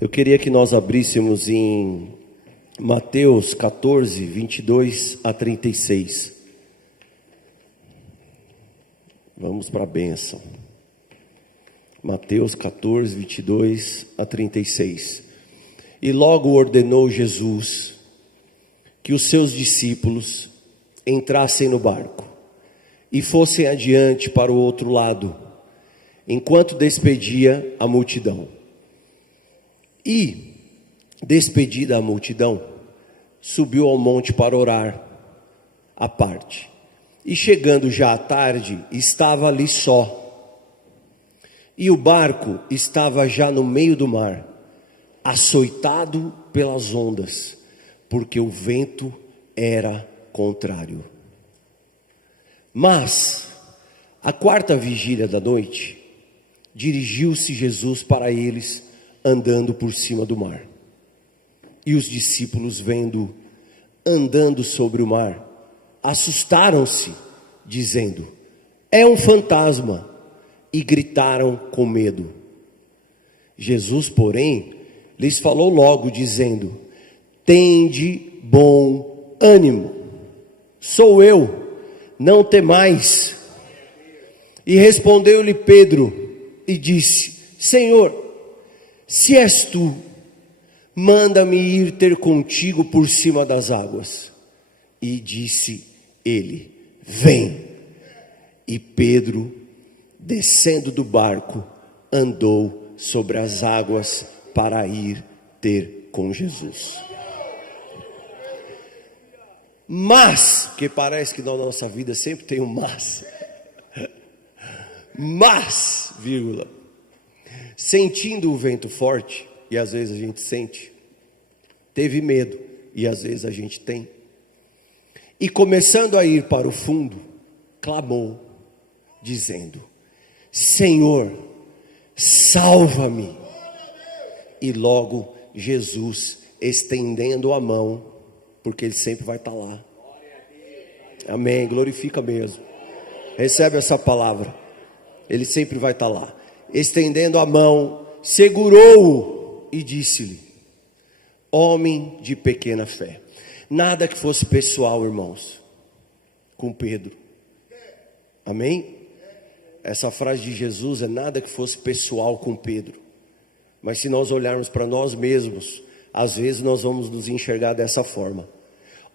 Eu queria que nós abríssemos em Mateus 14, 22 a 36. Vamos para a bênção. Mateus 14, 22 a 36. E logo ordenou Jesus que os seus discípulos entrassem no barco e fossem adiante para o outro lado, enquanto despedia a multidão. E, despedida a multidão, subiu ao monte para orar à parte. E chegando já à tarde, estava ali só. E o barco estava já no meio do mar, açoitado pelas ondas, porque o vento era contrário. Mas, à quarta vigília da noite, dirigiu-se Jesus para eles, andando por cima do mar. E os discípulos, vendo andando sobre o mar, assustaram-se, dizendo: é um fantasma, e gritaram com medo. Jesus, porém, lhes falou logo, dizendo: tende bom ânimo, sou eu, não temais. E respondeu-lhe Pedro e disse: Senhor, se és tu, manda-me ir ter contigo por cima das águas. E disse ele: vem. E Pedro, descendo do barco, andou sobre as águas para ir ter com Jesus. Mas, que parece que na nossa vida sempre tem um mas, vírgula, sentindo o vento forte, e às vezes a gente sente, teve medo, e às vezes a gente tem, e começando a ir para o fundo, clamou, dizendo: Senhor, salva-me. E logo Jesus, estendendo a mão, porque Ele sempre vai estar lá. Amém, glorifica mesmo. Recebe essa palavra. Ele sempre vai estar lá. Estendendo a mão, segurou-o e disse-lhe: homem de pequena fé. Nada que fosse pessoal, irmãos, com Pedro. Amém? Essa frase de Jesus é nada que fosse pessoal com Pedro. Mas se nós olharmos para nós mesmos, às vezes nós vamos nos enxergar dessa forma.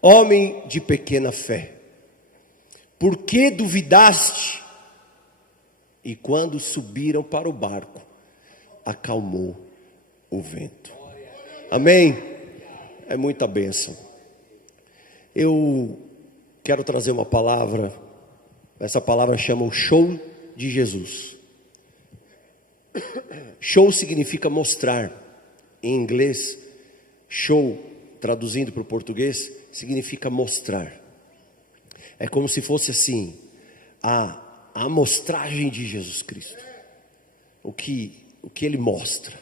Homem de pequena fé, por que duvidaste? E quando subiram para o barco, acalmou o vento. Amém? É muita bênção. Eu quero trazer uma palavra. Essa palavra chama o show de Jesus. Show significa mostrar. Em inglês, show, traduzindo para o português, significa mostrar. É como se fosse assim, a amostragem de Jesus Cristo. O que Ele mostra.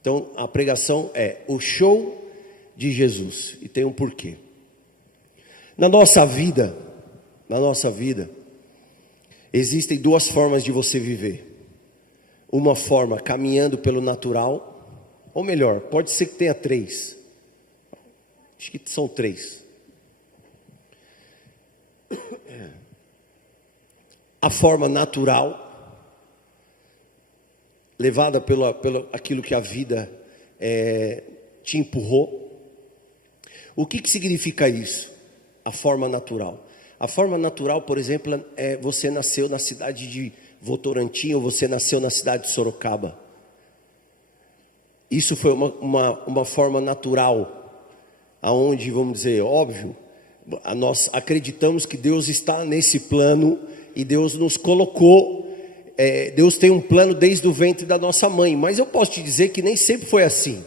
Então, a pregação é o show de Jesus. E tem um porquê. Na nossa vida, existem duas formas de você viver. Uma forma caminhando pelo natural, ou melhor, pode ser que tenha três. Acho que são três. A forma natural, levada pelo aquilo que a vida te empurrou. O que significa isso? A forma natural. A forma natural, por exemplo, é você nasceu na cidade de Votorantim ou você nasceu na cidade de Sorocaba. Isso foi uma forma natural, aonde, vamos dizer, óbvio, nós acreditamos que Deus está nesse plano e Deus nos colocou, Deus tem um plano desde o ventre da nossa mãe, mas eu posso te dizer que nem sempre foi assim,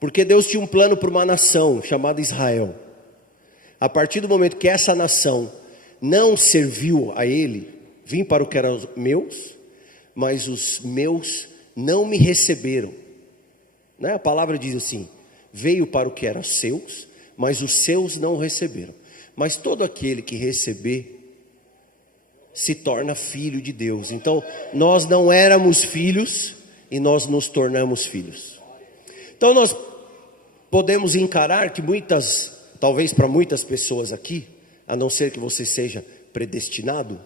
porque Deus tinha um plano para uma nação chamada Israel. A partir do momento que essa nação não serviu a Ele, vim para o que eram os meus, mas os meus não me receberam. Né? A palavra diz assim: veio para o que era seus, mas os seus não receberam. Mas todo aquele que receber, se torna filho de Deus. Então, nós não éramos filhos e nós nos tornamos filhos. Então nós podemos encarar que talvez para muitas pessoas aqui, a não ser que você seja predestinado,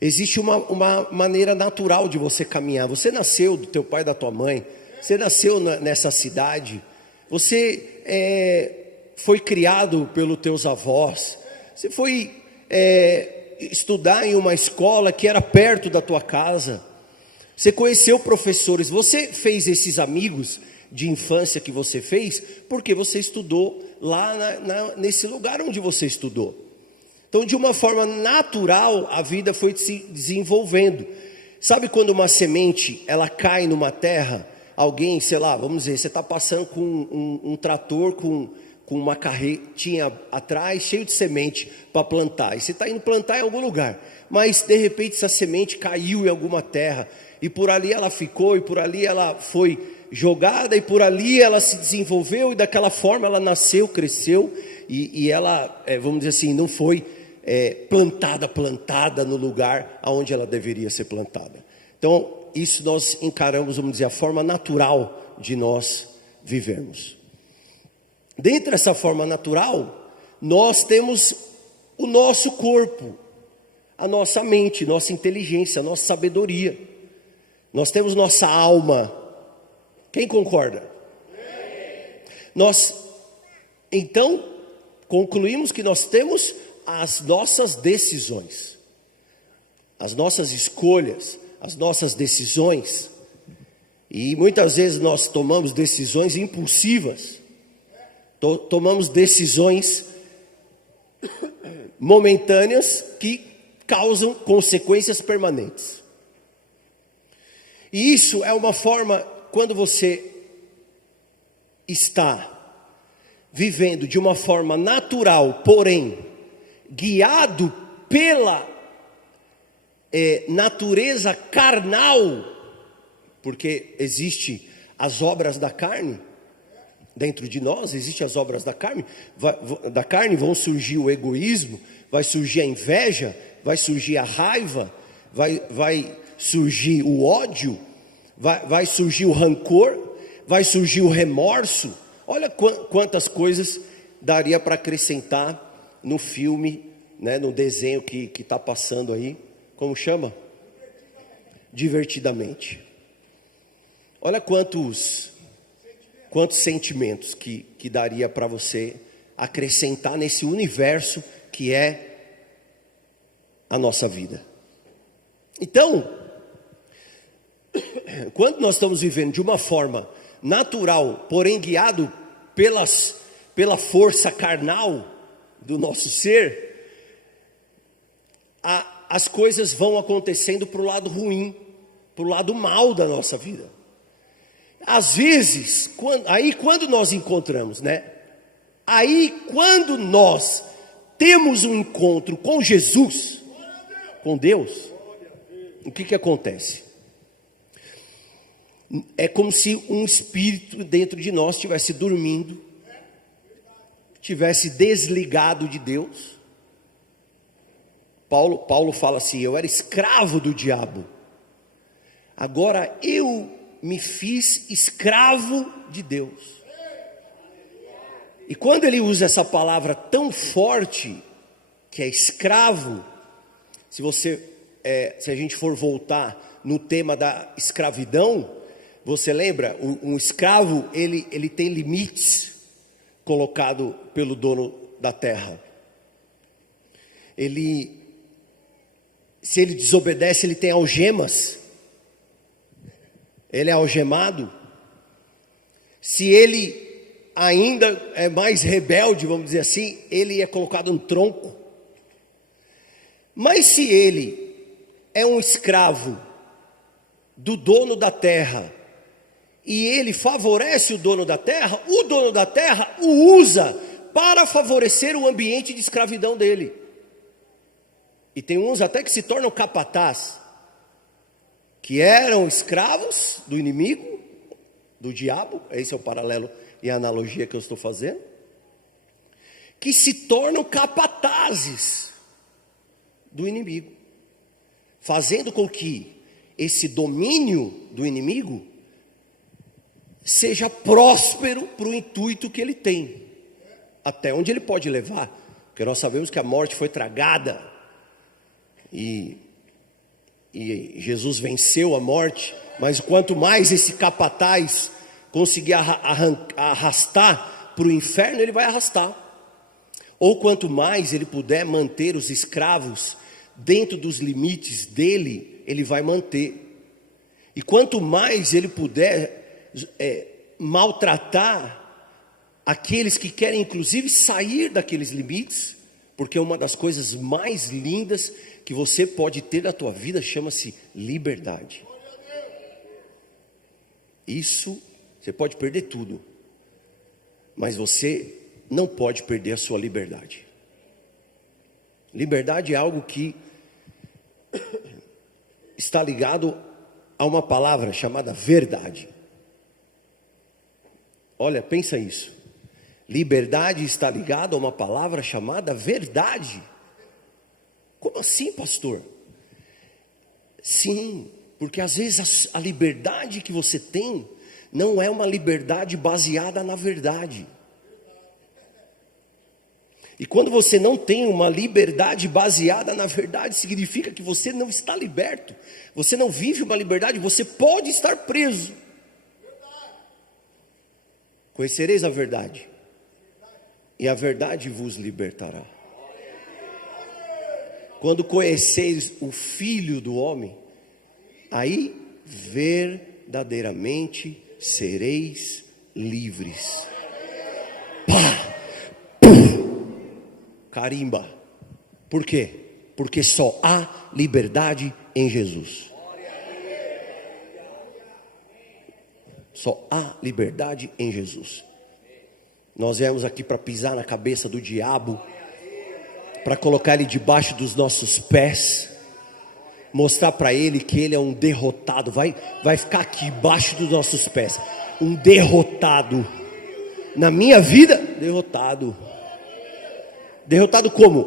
existe uma maneira natural de você caminhar. Você nasceu do teu pai e da tua mãe, você nasceu nessa cidade, você foi criado pelos teus avós, você foi estudar em uma escola que era perto da tua casa, você conheceu professores, você fez esses amigos de infância que você fez, porque você estudou lá nesse lugar onde você estudou. Então, de uma forma natural, a vida foi se desenvolvendo. Sabe quando uma semente, ela cai numa terra, alguém, sei lá, vamos dizer, você está passando com um trator com uma carretinha atrás, cheio de semente para plantar, e você está indo plantar em algum lugar, mas de repente essa semente caiu em alguma terra, e por ali ela ficou, e por ali ela foi jogada, e por ali ela se desenvolveu, e daquela forma ela nasceu, cresceu, e ela, vamos dizer assim, não foi plantada no lugar onde ela deveria ser plantada. Então, isso nós encaramos, vamos dizer, a forma natural de nós vivermos. Dentro dessa forma natural, nós temos o nosso corpo, a nossa mente, nossa inteligência, a nossa sabedoria. Nós temos nossa alma. Quem concorda? Nós, então, concluímos que nós temos as nossas decisões, as nossas escolhas, as nossas decisões. E muitas vezes nós tomamos decisões impulsivas, tomamos decisões momentâneas que causam consequências permanentes. E isso é uma forma, quando você está vivendo de uma forma natural, porém guiado pela natureza carnal, porque existe as obras da carne dentro de nós, existem as obras da carne, vão surgir o egoísmo, vai surgir a inveja, vai surgir a raiva, vai surgir o ódio, vai surgir o rancor, vai surgir o remorso. Olha quantas coisas daria para acrescentar no filme, né, no desenho que está passando aí. Como chama? Divertidamente. Olha quantos sentimentos que daria para você acrescentar nesse universo que é a nossa vida. Então, quando nós estamos vivendo de uma forma natural, porém guiado pela força carnal do nosso ser, as coisas vão acontecendo para o lado ruim, para o lado mal da nossa vida. Às vezes, quando nós encontramos, né? Aí quando nós temos um encontro com Jesus, com Deus, o que acontece? É como se um espírito dentro de nós estivesse dormindo, estivesse desligado de Deus. Paulo fala assim: eu era escravo do diabo, agora eu me fiz escravo de Deus. E quando ele usa essa palavra tão forte, que é escravo, se a gente for voltar no tema da escravidão, você lembra, um escravo, ele tem limites colocado pelo dono da terra. Se ele desobedece, ele tem algemas, ele é algemado. Se ele ainda é mais rebelde, vamos dizer assim, ele é colocado um tronco. Mas se ele é um escravo do dono da terra, e ele favorece o dono da terra o usa para favorecer o ambiente de escravidão dele. E tem uns até que se tornam capataz, que eram escravos do inimigo, do diabo. Esse é o paralelo e a analogia que eu estou fazendo, que se tornam capatazes do inimigo, fazendo com que esse domínio do inimigo seja próspero para o intuito que ele tem, até onde ele pode levar, porque nós sabemos que a morte foi tragada, e Jesus venceu a morte, mas quanto mais esse capataz conseguir arrastar para o inferno, ele vai arrastar, ou quanto mais ele puder manter os escravos dentro dos limites dele, ele vai manter, e quanto mais ele puder maltratar aqueles que querem inclusive sair daqueles limites, porque uma das coisas mais lindas que você pode ter na tua vida chama-se liberdade. Isso, você pode perder tudo, mas você não pode perder a sua liberdade. Liberdade é algo que está ligado a uma palavra chamada verdade. Olha, pensa isso. Liberdade está ligada a uma palavra chamada verdade. Como assim, pastor? Sim, porque às vezes a liberdade que você tem não é uma liberdade baseada na verdade. E quando você não tem uma liberdade baseada na verdade, significa que você não está liberto. Você não vive uma liberdade, você pode estar preso. Conhecereis a verdade, e a verdade vos libertará. Quando conheceis o Filho do Homem, aí verdadeiramente sereis livres. Pá! Pum! Carimba. Por quê? Porque só há liberdade em Jesus. Só há liberdade em Jesus. Nós viemos aqui para pisar na cabeça do diabo, para colocar ele debaixo dos nossos pés, mostrar para ele que ele é um derrotado. Vai ficar aqui embaixo dos nossos pés, um derrotado. Na minha vida, derrotado. Derrotado como?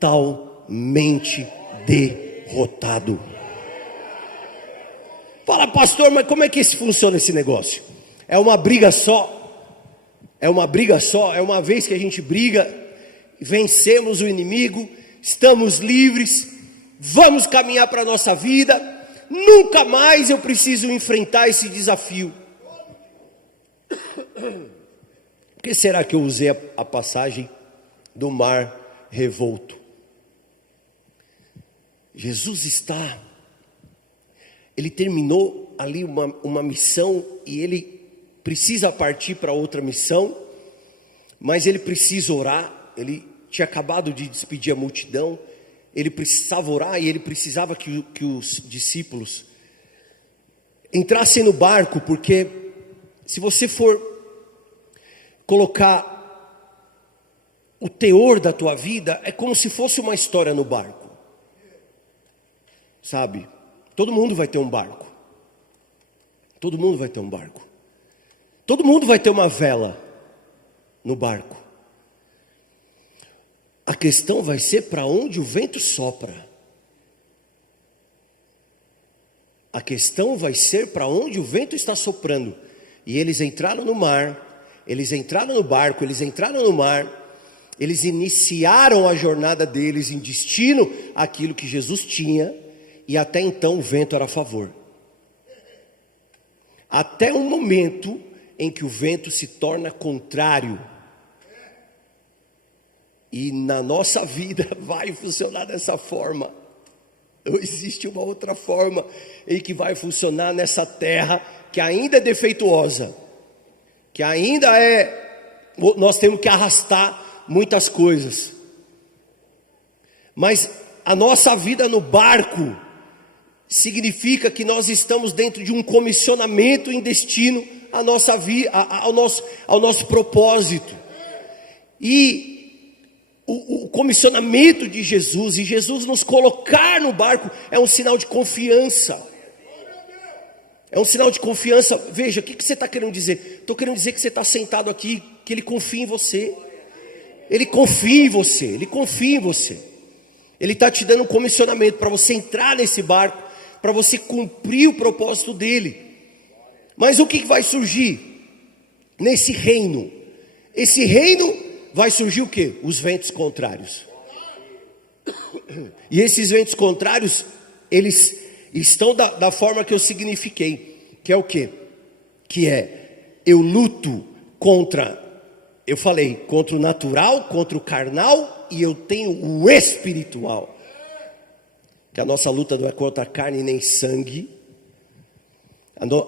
Totalmente derrotado. Fala, pastor, mas como é que funciona esse negócio? É uma briga só? É uma briga só? É uma vez que a gente briga, vencemos o inimigo, estamos livres, vamos caminhar para a nossa vida, nunca mais eu preciso enfrentar esse desafio. Por que será que eu usei a passagem do mar revolto? Jesus ele terminou ali uma missão e ele precisa partir para outra missão, mas ele precisa orar. Ele tinha acabado de despedir a multidão, ele precisava orar e ele precisava que os discípulos entrassem no barco, porque se você for colocar o teor da tua vida, é como se fosse uma história no barco, sabe? Todo mundo vai ter um barco. Todo mundo vai ter um barco. Todo mundo vai ter uma vela no barco. A questão vai ser para onde o vento sopra. A questão vai ser para onde o vento está soprando. E eles entraram no mar, eles entraram no barco, eles entraram no mar, eles iniciaram a jornada deles em destino àquilo que Jesus tinha. E até então o vento era a favor. Até o momento em que o vento se torna contrário. E na nossa vida vai funcionar dessa forma. Não existe uma outra forma em que vai funcionar nessa terra que ainda é defeituosa. Que ainda nós temos que arrastar muitas coisas. Mas a nossa vida no barco significa que nós estamos dentro de um comissionamento em destino à nossa vida, ao nosso propósito. E o comissionamento de Jesus, e Jesus nos colocar no barco, é um sinal de confiança. É um sinal de confiança. Veja, o que você está querendo dizer? Estou querendo dizer que você está sentado aqui, que Ele confia em você. Ele confia em você, Ele confia em você. Ele está te dando um comissionamento para você entrar nesse barco, para você cumprir o propósito dele. Mas o que vai surgir nesse reino? Esse reino vai surgir o quê? Os ventos contrários. E esses ventos contrários, eles estão da forma que eu signifiquei, que é o quê? Que é, eu luto contra, eu falei, contra o natural, contra o carnal, e eu tenho o espiritual. Que a nossa luta não é contra carne nem sangue,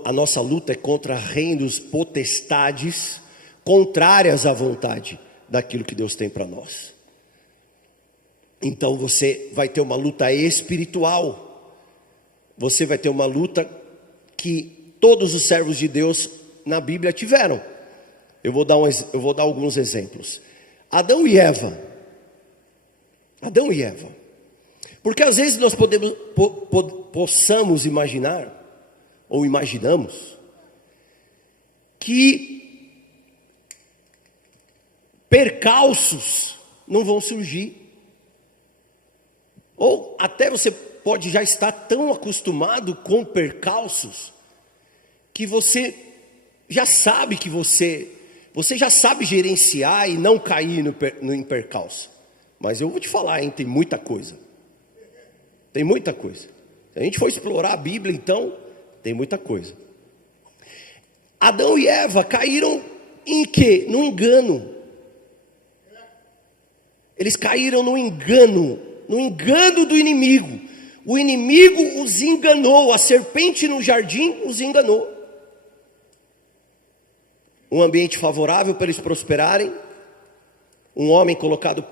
a nossa luta é contra reinos, potestades, contrárias à vontade daquilo que Deus tem para nós. Então você vai ter uma luta espiritual, você vai ter uma luta que todos os servos de Deus na Bíblia tiveram. Eu vou dar alguns exemplos. Adão e Eva. Porque às vezes nós possamos imaginar, ou imaginamos, que percalços não vão surgir. Ou até você pode já estar tão acostumado com percalços, que você já sabe que você já sabe gerenciar e não cair no percalço. Mas eu vou te falar, hein, tem muita coisa. Tem muita coisa. Se a gente for explorar a Bíblia, então, tem muita coisa. Adão e Eva caíram em quê? No engano. Eles caíram no engano do inimigo. O inimigo os enganou, a serpente no jardim os enganou. Um ambiente favorável para eles prosperarem, um homem colocado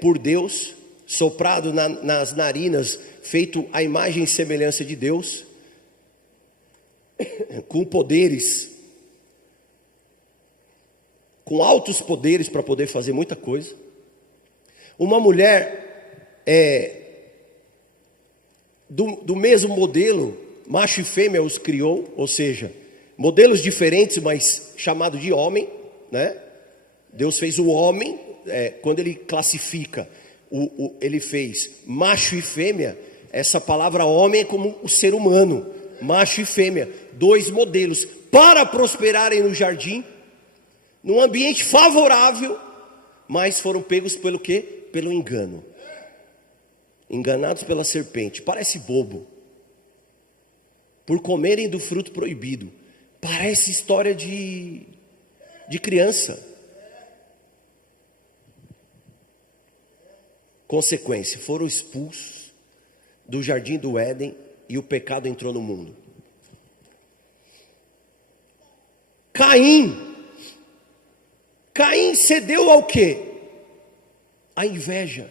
por Deus, soprado nas narinas, feito à imagem e semelhança de Deus, com poderes, com altos poderes para poder fazer muita coisa. Uma mulher do mesmo modelo, macho e fêmea os criou, ou seja, modelos diferentes, mas chamado de homem, né? Deus fez o homem, quando ele classifica, ele fez macho e fêmea. Essa palavra homem é como o ser humano, macho e fêmea, dois modelos, para prosperarem no jardim, num ambiente favorável, mas foram pegos pelo quê? Pelo engano. Enganados pela serpente. Parece bobo. Por comerem do fruto proibido. Parece história de criança. Consequência, foram expulsos do jardim do Éden e o pecado entrou no mundo. Caim cedeu ao quê? A inveja.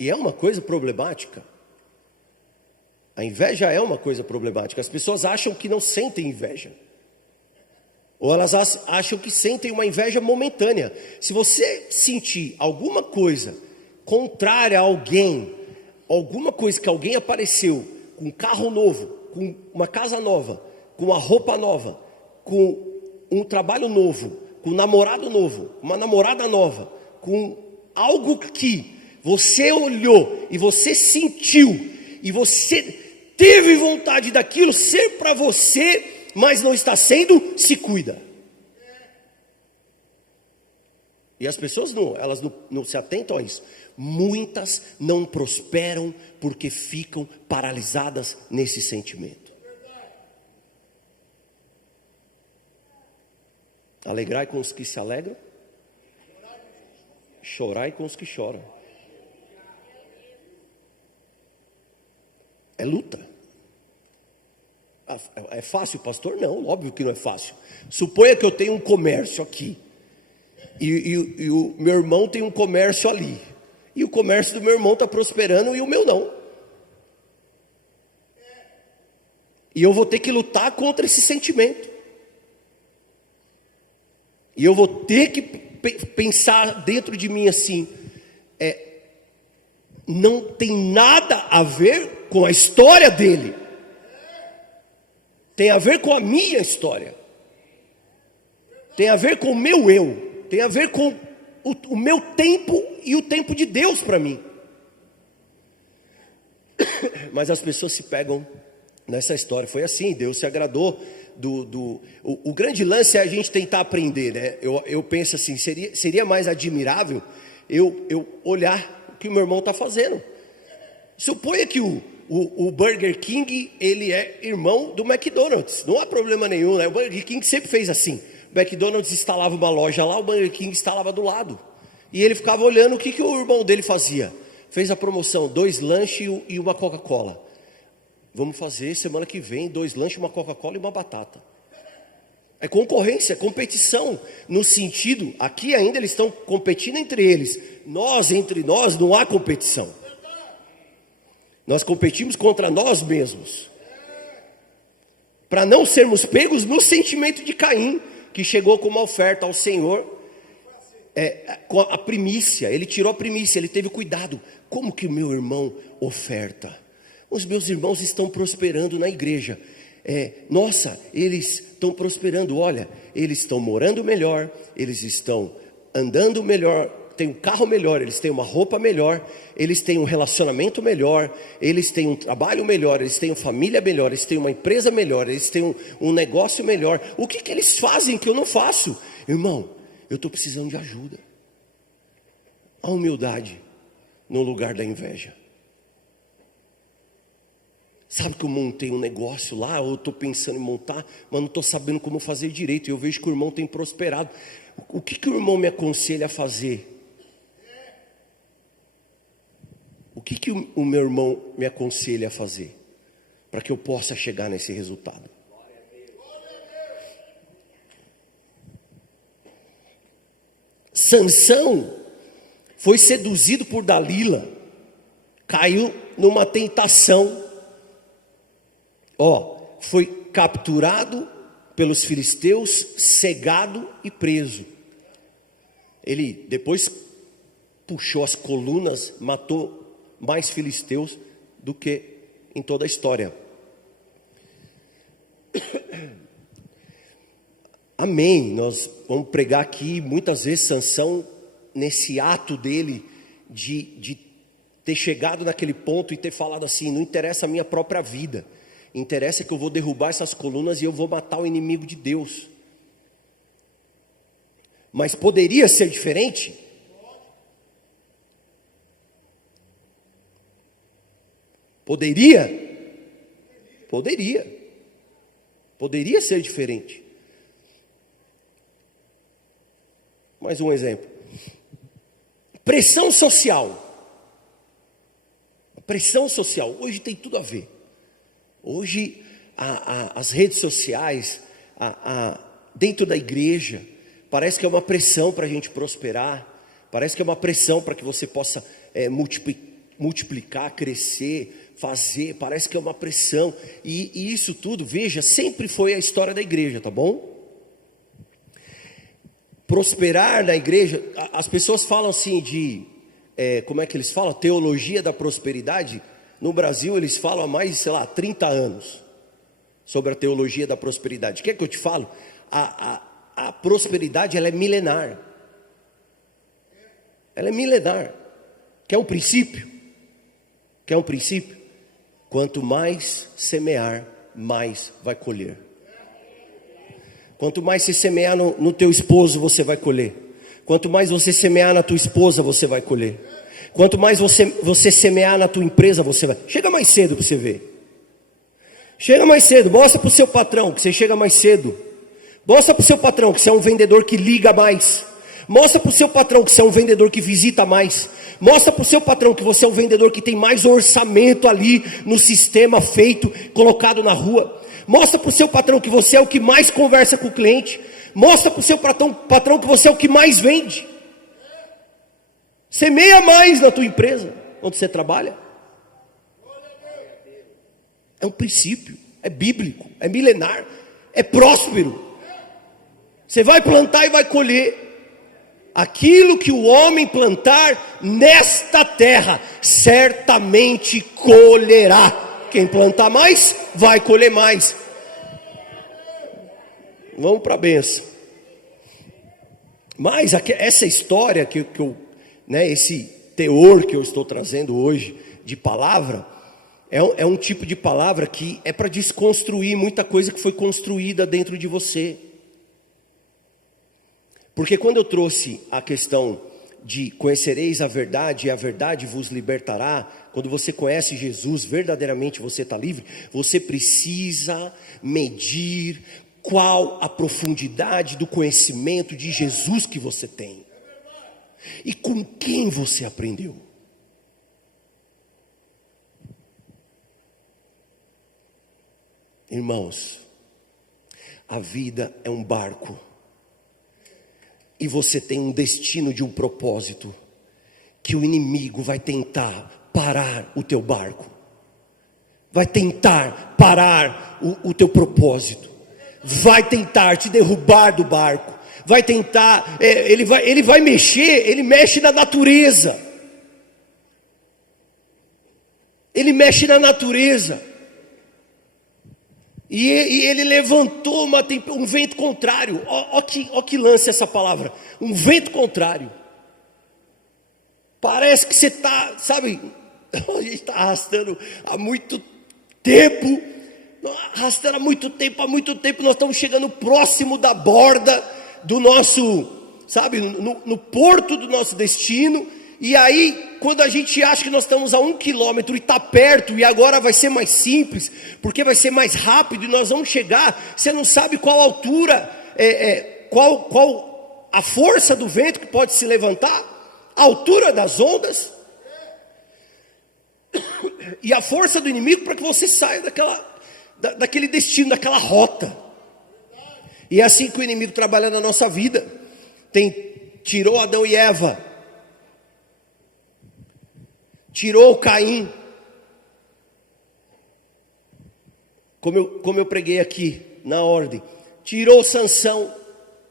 E é uma coisa problemática. A inveja é uma coisa problemática. As pessoas acham que não sentem inveja. Ou elas acham que sentem uma inveja momentânea. Se você sentir alguma coisa contrária a alguém, alguma coisa que alguém apareceu com um carro novo, com uma casa nova, com uma roupa nova, com um trabalho novo, com um namorado novo, uma namorada nova, com algo que você olhou e você sentiu e você teve vontade daquilo ser para você, mas não está sendo, se cuida. E as pessoas elas não se atentam a isso. Muitas não prosperam porque ficam paralisadas nesse sentimento. Alegrai com os que se alegram, chorai com os que choram. É luta. É fácil, pastor? Não, óbvio que não é fácil. Suponha que eu tenho um comércio aqui e o meu irmão tem um comércio ali, e o comércio do meu irmão está prosperando e o meu não. E eu vou ter que lutar contra esse sentimento. E eu vou ter que pensar dentro de mim assim, não tem nada a ver com a história dele. Tem a ver com a minha história. Tem a ver com o meu eu. Tem a ver com o meu tempo e o tempo de Deus para mim. Mas as pessoas se pegam nessa história foi assim, Deus se agradou o grande lance é a gente tentar aprender, né? Eu penso assim, seria mais admirável eu olhar o que o meu irmão está fazendo. Suponha que o Burger King, ele é irmão do McDonald's, não há problema nenhum, né? O Burger King sempre fez assim, o McDonald's instalava uma loja lá, o Burger King instalava do lado, e ele ficava olhando o que o irmão dele fazia. Fez a promoção, 2 lanches e uma Coca-Cola. Vamos fazer semana que vem 2 lanches, uma Coca-Cola e uma batata. É concorrência, é competição. No sentido, aqui ainda eles estão competindo entre eles. Entre nós não há competição. Nós competimos contra nós mesmos. Para não sermos pegos no sentimento de Caim, que chegou com uma oferta ao Senhor, com a primícia. Ele tirou a primícia, ele teve cuidado. Como que o meu irmão oferta? Os meus irmãos estão prosperando na igreja. Nossa, eles estão prosperando. Olha, eles estão morando melhor, eles estão andando melhor, têm um carro melhor, eles têm uma roupa melhor, eles têm um relacionamento melhor, eles têm um trabalho melhor, eles têm uma família melhor, eles têm uma empresa melhor, eles têm um negócio melhor. O que eles fazem que eu não faço? Irmão, eu estou precisando de ajuda. A humildade no lugar da inveja. Sabe que eu montei um negócio lá, ou eu estou pensando em montar, mas não estou sabendo como fazer direito, e eu vejo que o irmão tem prosperado. O que o irmão me aconselha a fazer? O que o meu irmão me aconselha a fazer? Para que eu possa chegar nesse resultado. Sansão foi seduzido por Dalila, caiu numa tentação. Foi capturado pelos filisteus, cegado e preso. Ele depois puxou as colunas, matou mais filisteus do que em toda a história. Amém. Nós vamos pregar aqui muitas vezes Sansão nesse ato dele de ter chegado naquele ponto e ter falado assim: não interessa a minha própria vida, interessa que eu vou derrubar essas colunas e eu vou matar o inimigo de Deus. Mas poderia ser diferente? Poderia ser diferente. Mais um exemplo. Pressão social. Pressão social, hoje tem tudo a ver. Hoje as redes sociais, dentro da igreja, parece que é uma pressão para a gente prosperar, parece que é uma pressão para que você possa multiplicar, crescer, fazer, parece que é uma pressão, e isso tudo, veja, sempre foi a história da igreja, tá bom? Prosperar na igreja, as pessoas falam assim como é que eles falam? Teologia da prosperidade. No Brasil eles falam há mais, 30 anos sobre a teologia da prosperidade. Quer que eu te falo? A prosperidade, ela é milenar. Ela é milenar. Quer um princípio? Quer um princípio? Quanto mais semear, mais vai colher. Quanto mais você semear no teu esposo, você vai colher. Quanto mais você semear na tua esposa, você vai colher. Quanto mais você semear na tua empresa, você vai. Chega mais cedo para você ver. Chega mais cedo. Mostra para o seu patrão que você chega mais cedo. Mostra para o seu patrão que você é um vendedor que liga mais. Mostra para o seu patrão que você é um vendedor que visita mais. Mostra para o seu patrão que você é um vendedor que tem mais orçamento ali no sistema feito, colocado na rua. Mostra para o seu patrão que você é o que mais conversa com o cliente. Mostra para o seu patrão que você é o que mais vende. Semeia mais na tua empresa, onde você trabalha. É um princípio, é bíblico, é milenar, é próspero. Você vai plantar e vai colher. Aquilo que o homem plantar nesta terra, certamente colherá. Quem plantar mais, vai colher mais. Vamos para a bênção. Mas essa história que eu, esse teor que eu estou trazendo hoje de palavra, É um tipo de palavra que é para desconstruir muita coisa que foi construída dentro de você. Porque quando eu trouxe a questão de conhecereis a verdade e a verdade vos libertará, quando você conhece Jesus, verdadeiramente você está livre, você precisa medir qual a profundidade do conhecimento de Jesus que você tem. E com quem você aprendeu. Irmãos, a vida é um barco. E você tem um destino de um propósito. Que o inimigo vai tentar parar o teu barco. Vai tentar parar o teu propósito. Vai tentar te derrubar do barco. Vai tentar, ele vai mexer, ele mexe na natureza. Ele mexe na natureza. E ele levantou um vento contrário. Ó que lance essa palavra. Um vento contrário. Parece que você está, sabe, a gente está arrastando há muito tempo. Arrastando há muito tempo. Nós estamos chegando próximo da borda do nosso, sabe, no porto do nosso destino. E aí, quando a gente acha que nós estamos a 1 quilômetro e está perto, e agora vai ser mais simples, porque vai ser mais rápido e nós vamos chegar, você não sabe qual altura, qual a força do vento que pode se levantar, a altura das ondas, e a força do inimigo para que você saia daquele destino, daquela rota. E é assim que o inimigo trabalha na nossa vida. Tirou Adão e Eva, tirou Caim, como eu preguei aqui na ordem, tirou Sansão,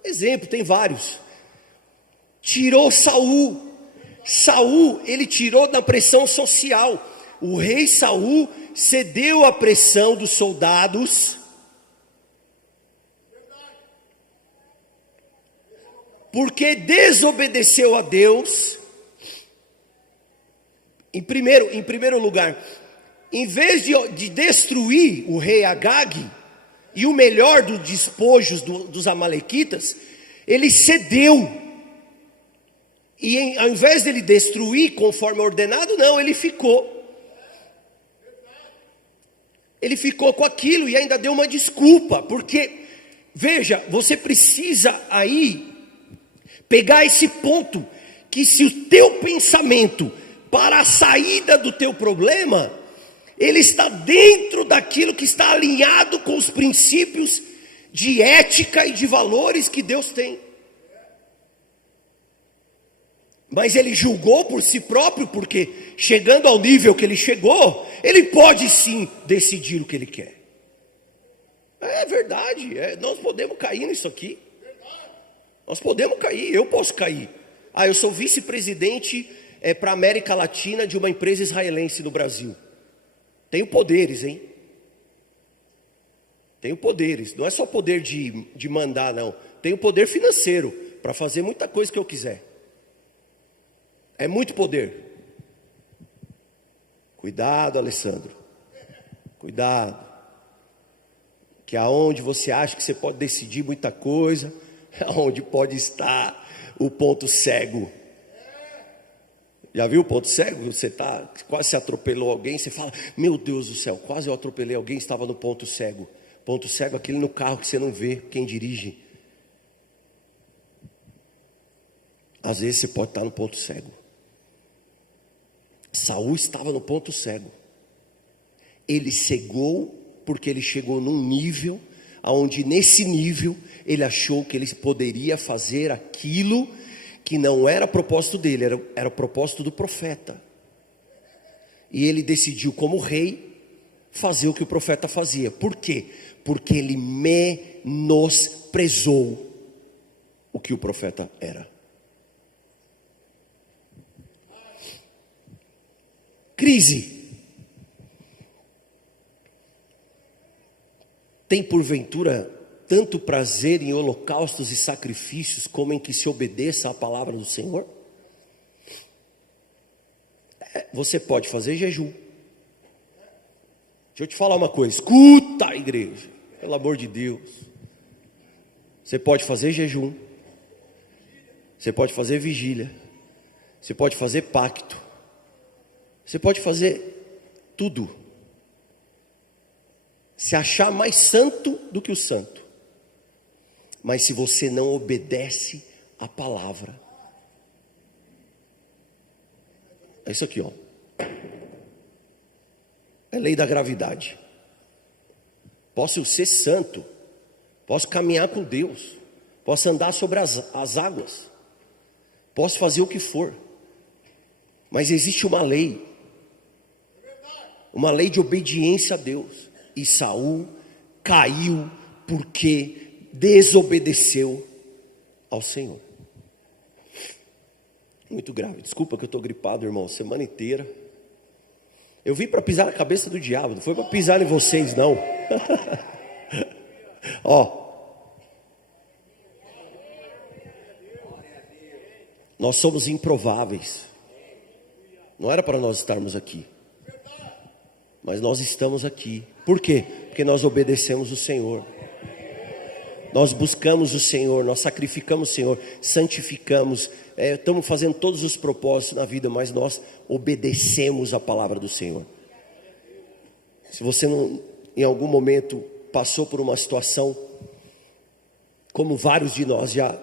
exemplo, tem vários, tirou Saul, ele tirou da pressão social, o rei Saul cedeu à pressão dos soldados, porque desobedeceu a Deus. Em primeiro lugar, em vez de destruir o rei Agag e o melhor dos despojos dos amalequitas, ele cedeu. E ao invés dele destruir conforme ordenado, não, ele ficou. Ele ficou com aquilo e ainda deu uma desculpa, porque, veja, você precisa aí pegar esse ponto, que se o teu pensamento para a saída do teu problema, ele está dentro daquilo que está alinhado com os princípios de ética e de valores que Deus tem. Mas ele julgou por si próprio, porque chegando ao nível que ele chegou, ele pode sim decidir o que ele quer. É verdade, nós podemos cair nisso aqui. Nós podemos cair, eu posso cair. Eu sou vice-presidente para a América Latina de uma empresa israelense no Brasil. Tenho poderes, hein? Tenho poderes, não é só poder de mandar, não. Tenho poder financeiro para fazer muita coisa que eu quiser. É muito poder. Cuidado, Alessandro. Cuidado. Que aonde você acha que você pode decidir muita coisa, aonde pode estar o ponto cego. Já viu o ponto cego? Você quase se atropelou alguém, você fala, meu Deus do céu, quase eu atropelei alguém, estava no ponto cego. Ponto cego é aquele no carro que você não vê quem dirige. Às vezes você pode estar no ponto cego. Saul estava no ponto cego. Ele cegou porque ele chegou num nível, onde nesse nível ele achou que ele poderia fazer aquilo que não era propósito dele, era o propósito do profeta. E ele decidiu, como rei, fazer o que o profeta fazia. Por quê? Porque ele menosprezou o que o profeta era. Crise. Tem porventura tanto prazer em holocaustos e sacrifícios como em que se obedeça à palavra do Senhor? Você pode fazer jejum, Deixa eu te falar uma coisa, escuta, igreja, pelo amor de Deus. Você pode fazer jejum, você pode fazer vigília, você pode fazer pacto, você pode fazer tudo, se achar mais santo do que o santo, mas se você não obedece à palavra, é isso aqui, ó. É lei da gravidade. Posso ser santo, posso caminhar com Deus, posso andar sobre as águas, posso fazer o que for, mas existe uma lei de obediência a Deus. E Saul caiu porque desobedeceu ao Senhor. Muito grave, desculpa que eu estou gripado, irmão, semana inteira. Eu vim para pisar na cabeça do diabo, não foi para pisar em vocês, não. Ó, nós somos improváveis. Não era para nós estarmos aqui, mas nós estamos aqui. Por quê? Porque nós obedecemos o Senhor. Nós buscamos o Senhor, nós sacrificamos o Senhor, santificamos, estamos fazendo todos os propósitos na vida, mas nós obedecemos a palavra do Senhor. Se você não, em algum momento passou por uma situação, como vários de nós já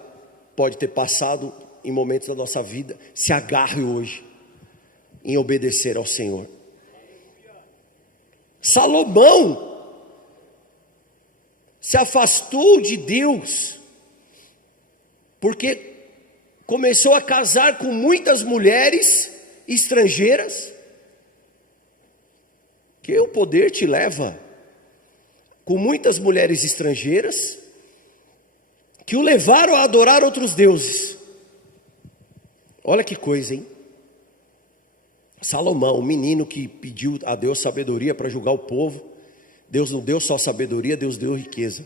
pode ter passado em momentos da nossa vida, se agarre hoje em obedecer ao Senhor. Salomão se afastou de Deus, porque começou a casar com muitas mulheres estrangeiras, que o poder te leva, com muitas mulheres estrangeiras, que o levaram a adorar outros deuses. Olha que coisa, hein? Salomão, o menino que pediu a Deus sabedoria para julgar o povo, Deus não deu só sabedoria, Deus deu riqueza.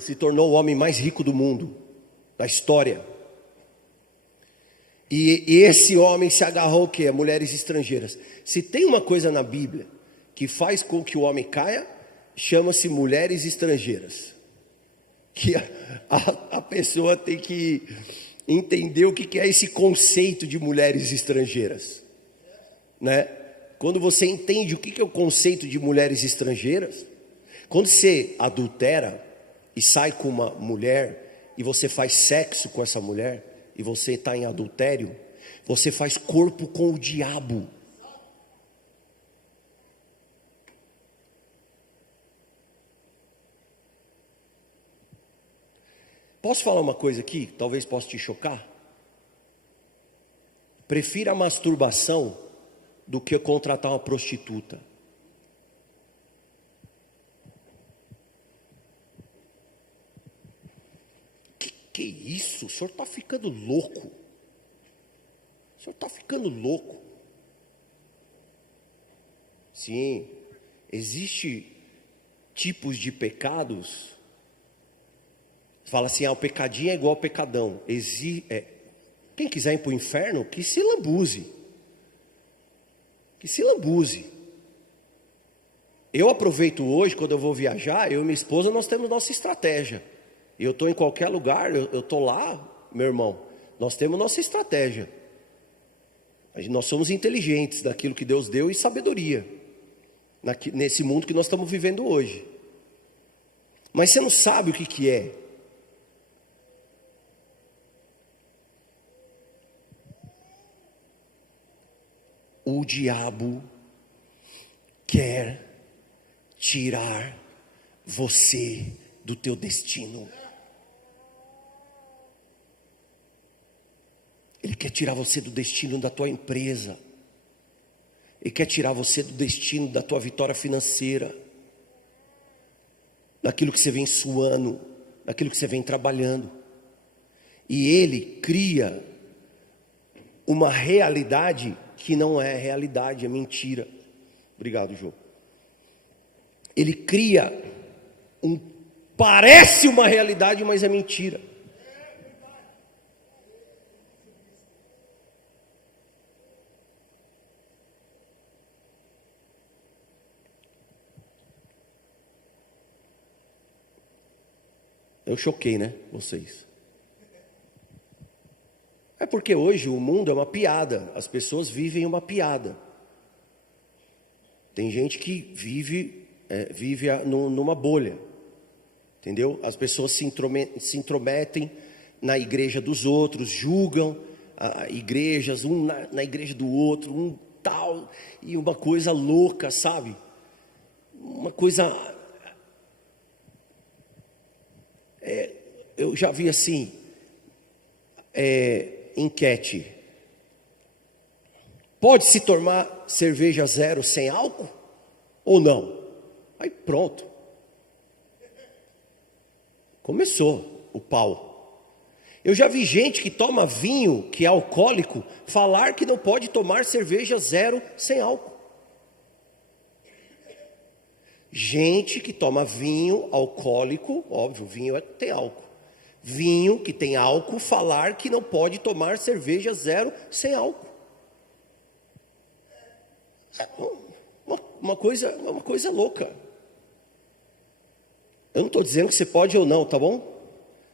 Se tornou o homem mais rico do mundo, da história. E esse homem se agarrou o quê? A mulheres estrangeiras. Se tem uma coisa na Bíblia que faz com que o homem caia, chama-se mulheres estrangeiras. Que a pessoa tem que entender o que é esse conceito de mulheres estrangeiras, né? Quando você entende o que é o conceito de mulheres estrangeiras, quando você adultera e sai com uma mulher e você faz sexo com essa mulher e você está em adultério, você faz corpo com o diabo. Posso falar uma coisa aqui? Talvez possa te chocar. Prefira a masturbação do que contratar uma prostituta. Que isso? O senhor está ficando louco. O senhor está ficando louco. Sim, existe tipos de pecados. Fala assim, o pecadinho é igual ao pecadão. Quem quiser ir para o inferno, que se lambuze. Que se lambuze. Eu aproveito hoje, quando eu vou viajar, eu e minha esposa, nós temos nossa estratégia. Eu estou em qualquer lugar, eu estou lá, meu irmão, nós temos nossa estratégia. Nós somos inteligentes naquilo que Deus deu e sabedoria, nesse mundo que nós estamos vivendo hoje. Mas você não sabe o que é. O diabo quer tirar você do teu destino. Ele quer tirar você do destino da tua empresa. Ele quer tirar você do destino da tua vitória financeira, daquilo que você vem suando, daquilo que você vem trabalhando. E ele cria uma realidade que não é realidade, é mentira. Obrigado, Jô. Ele cria parece uma realidade, mas é mentira. Eu choquei, né, vocês? É porque hoje o mundo é uma piada, as pessoas vivem uma piada. Tem gente que vive numa bolha, entendeu? As pessoas se intrometem na igreja dos outros, julgam igrejas, um na igreja do outro, um tal, e uma coisa louca, sabe? Uma coisa... eu já vi assim, enquete: pode se tomar cerveja zero sem álcool ou não? Aí pronto, começou o pau. Eu já vi gente que toma vinho, que é alcoólico, falar que não pode tomar cerveja zero sem álcool. Gente que toma vinho alcoólico, óbvio, vinho tem álcool. Vinho que tem álcool, falar que não pode tomar cerveja zero sem álcool. Uma coisa louca. Eu não estou dizendo que você pode ou não, tá bom?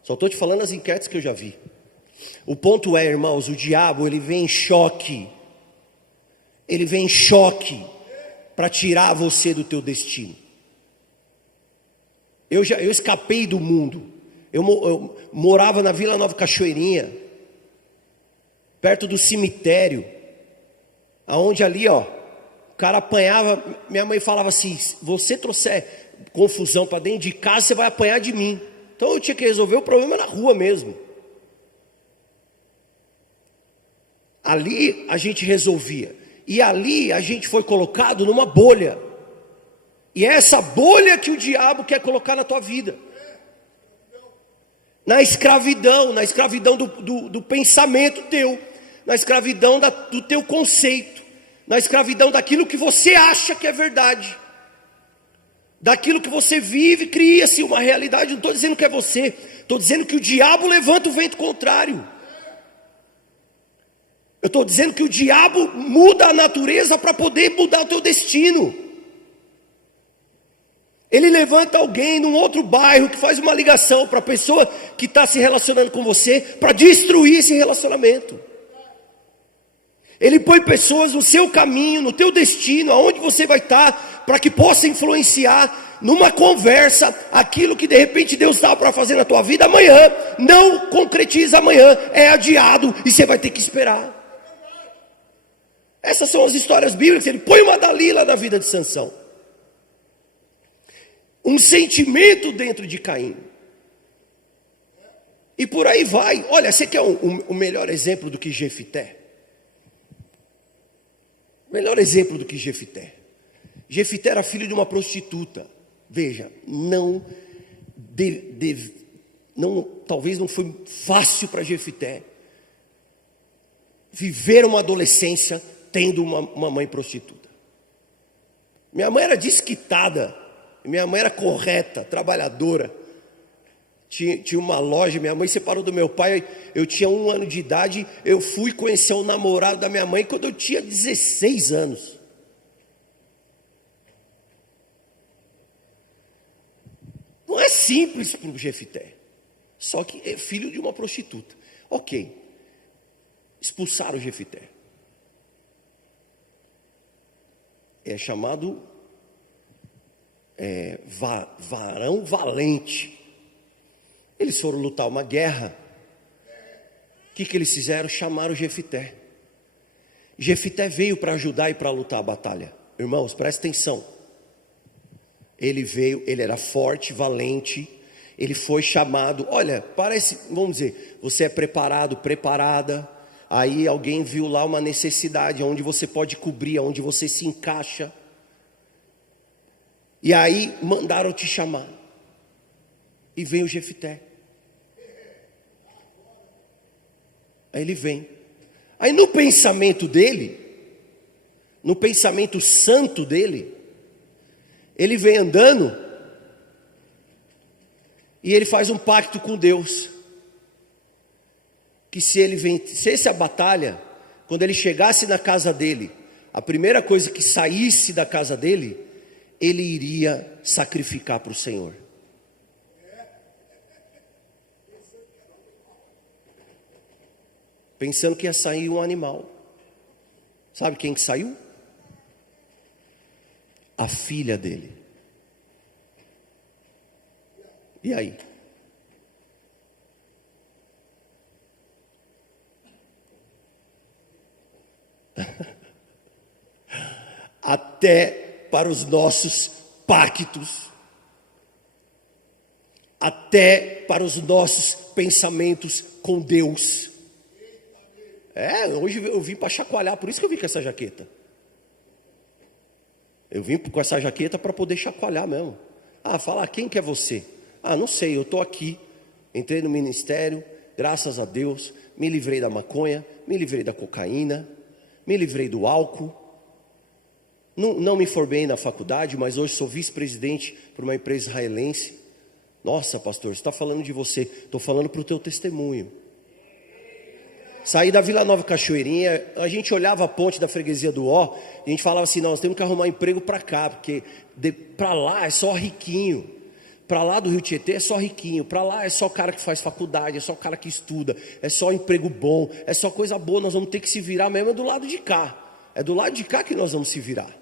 Só estou te falando as enquetes que eu já vi. O ponto é, irmãos, o diabo, ele vem em choque. Ele vem em choque para tirar você do teu destino. Eu escapei do mundo. Eu morava na Vila Nova Cachoeirinha, perto do cemitério, aonde ali, ó, o cara apanhava. Minha mãe falava assim: se você trouxer confusão para dentro de casa, você vai apanhar de mim. Então eu tinha que resolver o problema na rua mesmo. Ali a gente resolvia. E ali a gente foi colocado numa bolha. E é essa bolha que o diabo quer colocar na tua vida. Na escravidão do pensamento teu, na escravidão do teu conceito, na escravidão daquilo que você acha que é verdade, daquilo que você vive, cria-se uma realidade. Não estou dizendo que é você, estou dizendo que o diabo levanta o vento contrário. Eu estou dizendo que o diabo muda a natureza para poder mudar o teu destino. Ele levanta alguém num outro bairro que faz uma ligação para a pessoa que está se relacionando com você, para destruir esse relacionamento. Ele põe pessoas no seu caminho, no teu destino, aonde você vai estar, para que possa influenciar numa conversa aquilo que de repente Deus estava para fazer na tua vida amanhã. Não concretiza amanhã, é adiado e você vai ter que esperar. Essas são as histórias bíblicas. Ele põe uma Dalila na vida de Sansão. Um sentimento dentro de Caim. E por aí vai. Olha, você quer o melhor exemplo do que Jefité? Melhor exemplo do que Jefité. Jefité era filho de uma prostituta. Veja, talvez não foi fácil para Jefité viver uma adolescência tendo uma mãe prostituta. Minha mãe era desquitada. Minha mãe era correta, trabalhadora. Tinha uma loja. Minha mãe separou do meu pai. Eu tinha 1 ano de idade. Eu fui conhecer o namorado da minha mãe quando eu tinha 16 anos. Não é simples para o Jefité. Só que é filho de uma prostituta. Ok. Expulsaram o Jefité. É chamado varão valente. Eles foram lutar uma guerra. O que eles fizeram? Chamaram Jefité. Jefité veio para ajudar e para lutar a batalha. Irmãos, presta atenção. Ele veio, ele era forte, valente. Ele foi chamado. Olha, parece, vamos dizer, você é preparado, preparada. Aí alguém viu lá uma necessidade, onde você pode cobrir, onde você se encaixa. E aí mandaram te chamar. E vem o Jefité. Aí ele vem. Aí no pensamento dele, no pensamento santo dele, ele vem andando e ele faz um pacto com Deus. Que se ele vencesse a batalha, quando ele chegasse na casa dele, a primeira coisa que saísse da casa dele, ele iria sacrificar para o Senhor. pensando que ia sair um animal. Sabe quem que saiu? A filha dele. E aí? Até para os nossos pactos, até para os nossos pensamentos com Deus. Hoje eu vim para chacoalhar, por isso que eu vim com essa jaqueta. Eu vim com essa jaqueta para poder chacoalhar mesmo. Falar, quem que é você? Não sei, eu estou aqui, entrei no ministério, graças a Deus, me livrei da maconha, me livrei da cocaína, me livrei do álcool. Não me formei na faculdade, mas hoje sou vice-presidente para uma empresa israelense. Nossa, pastor, você está falando de você. Estou falando para o teu testemunho. Saí da Vila Nova Cachoeirinha, a gente olhava a ponte da freguesia do Ó, e a gente falava assim, nós temos que arrumar emprego para cá, porque para lá é só riquinho. Para lá do Rio Tietê é só riquinho, para lá é só cara que faz faculdade, é só cara que estuda, é só emprego bom, é só coisa boa, nós vamos ter que se virar mesmo do lado de cá. É do lado de cá que nós vamos se virar.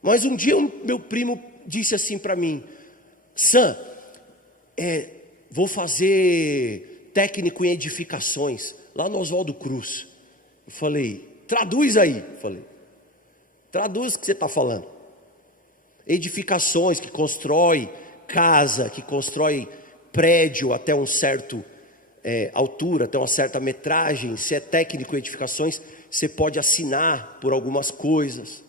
Mas um dia meu primo disse assim para mim, Sam, vou fazer técnico em edificações, lá no Oswaldo Cruz. Eu falei, traduz aí. Traduz o que você está falando. Edificações, que constrói casa, que constrói prédio até um certo altura, até uma certa metragem. Se é técnico em edificações, você pode assinar por algumas coisas.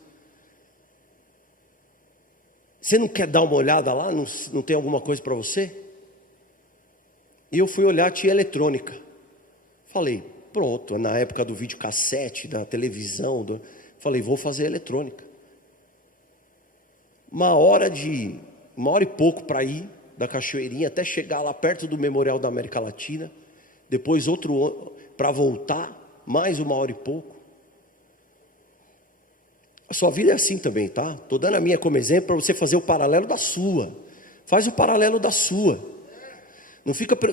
Você não quer dar uma olhada lá? Não tem alguma coisa para você? E eu fui olhar, tinha eletrônica. Falei, pronto, na época do videocassete, da televisão, falei, vou fazer eletrônica. Uma hora e pouco para ir da Cachoeirinha até chegar lá perto do Memorial da América Latina. Depois outro para voltar, mais uma hora e pouco. A sua vida é assim também, tá? Estou dando a minha como exemplo para você fazer o paralelo da sua. Faz o paralelo da sua.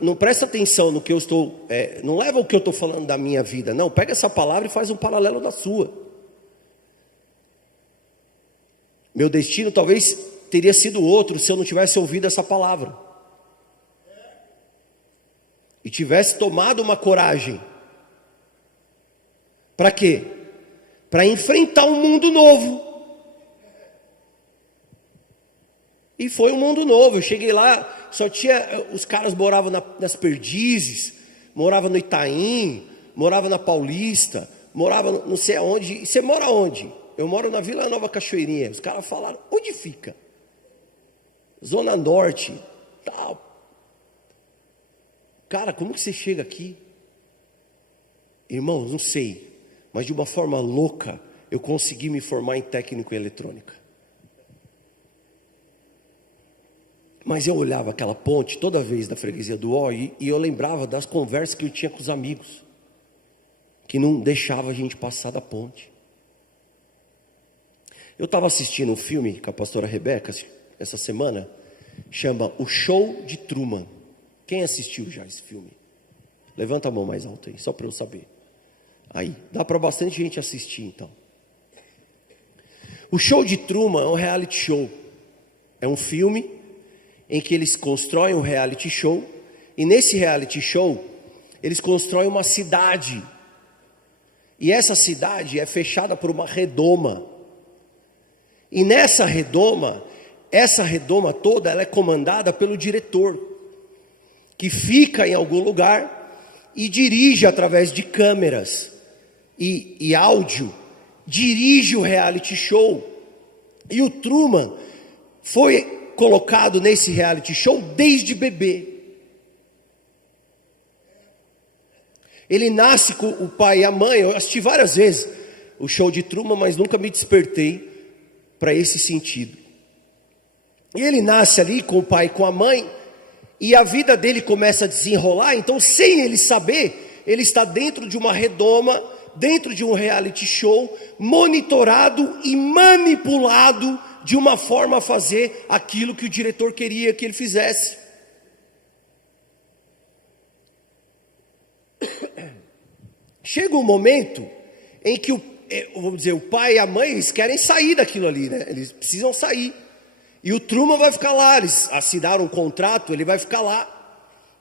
Não presta atenção no que eu estou... não leva o que eu estou falando da minha vida. Não, pega essa palavra e faz um paralelo da sua. Meu destino talvez teria sido outro se eu não tivesse ouvido essa palavra. E tivesse tomado uma coragem. Para quê? Para enfrentar um mundo novo. E foi um mundo novo. Eu cheguei lá, só tinha... Os caras moravam nas Perdizes, moravam no Itaim, moravam na Paulista, moravam não sei aonde. E você mora onde? Eu moro na Vila Nova Cachoeirinha. Os caras falaram, onde fica? Zona Norte, tal. Cara, como que você chega aqui? Irmãos, não sei. Mas de uma forma louca, eu consegui me formar em técnico em eletrônica. Mas eu olhava aquela ponte toda vez da freguesia do Ó e eu lembrava das conversas que eu tinha com os amigos, que não deixava a gente passar da ponte. Eu estava assistindo um filme com a pastora Rebeca essa semana, chama O Show de Truman. Quem assistiu já esse filme? Levanta a mão mais alto aí, só para eu saber. Aí, dá para bastante gente assistir então. O Show de Truman é um reality show. É um filme em que eles constroem um reality show. E nesse reality show, eles constroem uma cidade. E essa cidade é fechada por uma redoma. E nessa redoma, essa redoma toda, ela é comandada pelo diretor, que fica em algum lugar e dirige através de câmeras e áudio, dirige o reality show. E o Truman foi colocado nesse reality show desde bebê. Ele nasce com o pai e a mãe. Eu assisti várias vezes o show de Truman, mas nunca me despertei para esse sentido. E ele nasce ali com o pai e com a mãe, e a vida dele começa a desenrolar. Então, sem ele saber, ele está dentro de uma redoma, dentro de um reality show, monitorado e manipulado de uma forma a fazer aquilo que o diretor queria que ele fizesse. Chega um momento em que vamos dizer, o pai e a mãe, eles querem sair daquilo ali, né? Eles precisam sair. E o Truman vai ficar lá, eles assinaram um contrato, ele vai ficar lá.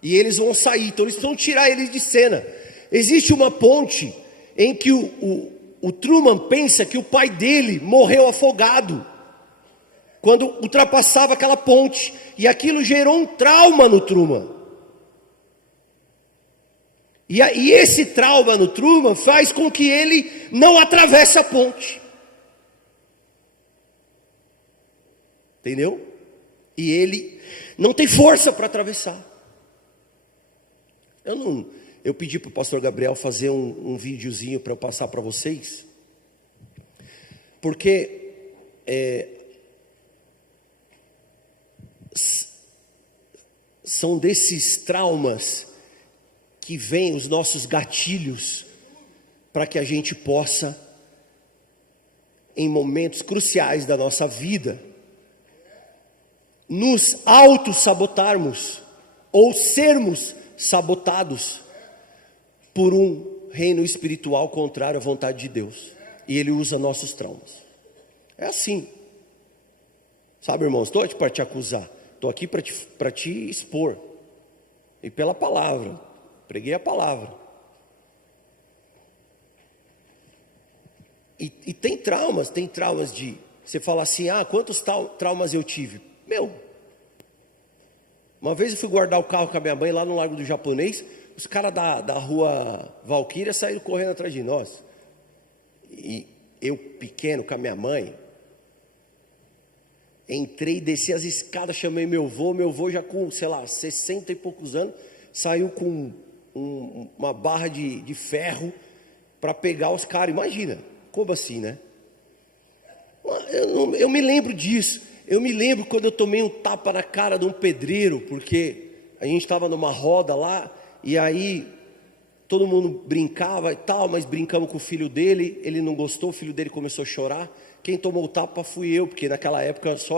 E eles vão sair, então eles precisam tirar eles de cena. Existe uma ponte em que o Truman pensa que o pai dele morreu afogado quando ultrapassava aquela ponte, e aquilo gerou um trauma no Truman. E esse trauma no Truman faz com que ele não atravesse a ponte. Entendeu? E ele não tem força para atravessar. Eu pedi para o pastor Gabriel fazer um videozinho para eu passar para vocês, porque são desses traumas que vêm os nossos gatilhos para que a gente possa, em momentos cruciais da nossa vida, nos auto-sabotarmos ou sermos sabotados por um reino espiritual contrário à vontade de Deus. E ele usa nossos traumas. É assim. Sabe, irmãos, estou aqui para te acusar. Estou aqui para te expor. E pela palavra. Preguei a palavra. E tem traumas de... Você fala assim, quantos traumas eu tive? Uma vez eu fui guardar o carro com a minha mãe lá no Largo do Japonês. Os caras da rua Valquíria saíram correndo atrás de nós. E eu, pequeno, com a minha mãe, entrei, desci as escadas, chamei meu avô já com, 60 e poucos anos, saiu com uma barra de ferro para pegar os caras. Imagina, como assim, né? Eu me lembro disso. Eu me lembro quando eu tomei um tapa na cara de um pedreiro, porque a gente estava numa roda lá, e aí todo mundo brincava e tal, mas brincamos com o filho dele, ele não gostou, o filho dele começou a chorar. Quem tomou o tapa fui eu, porque naquela época só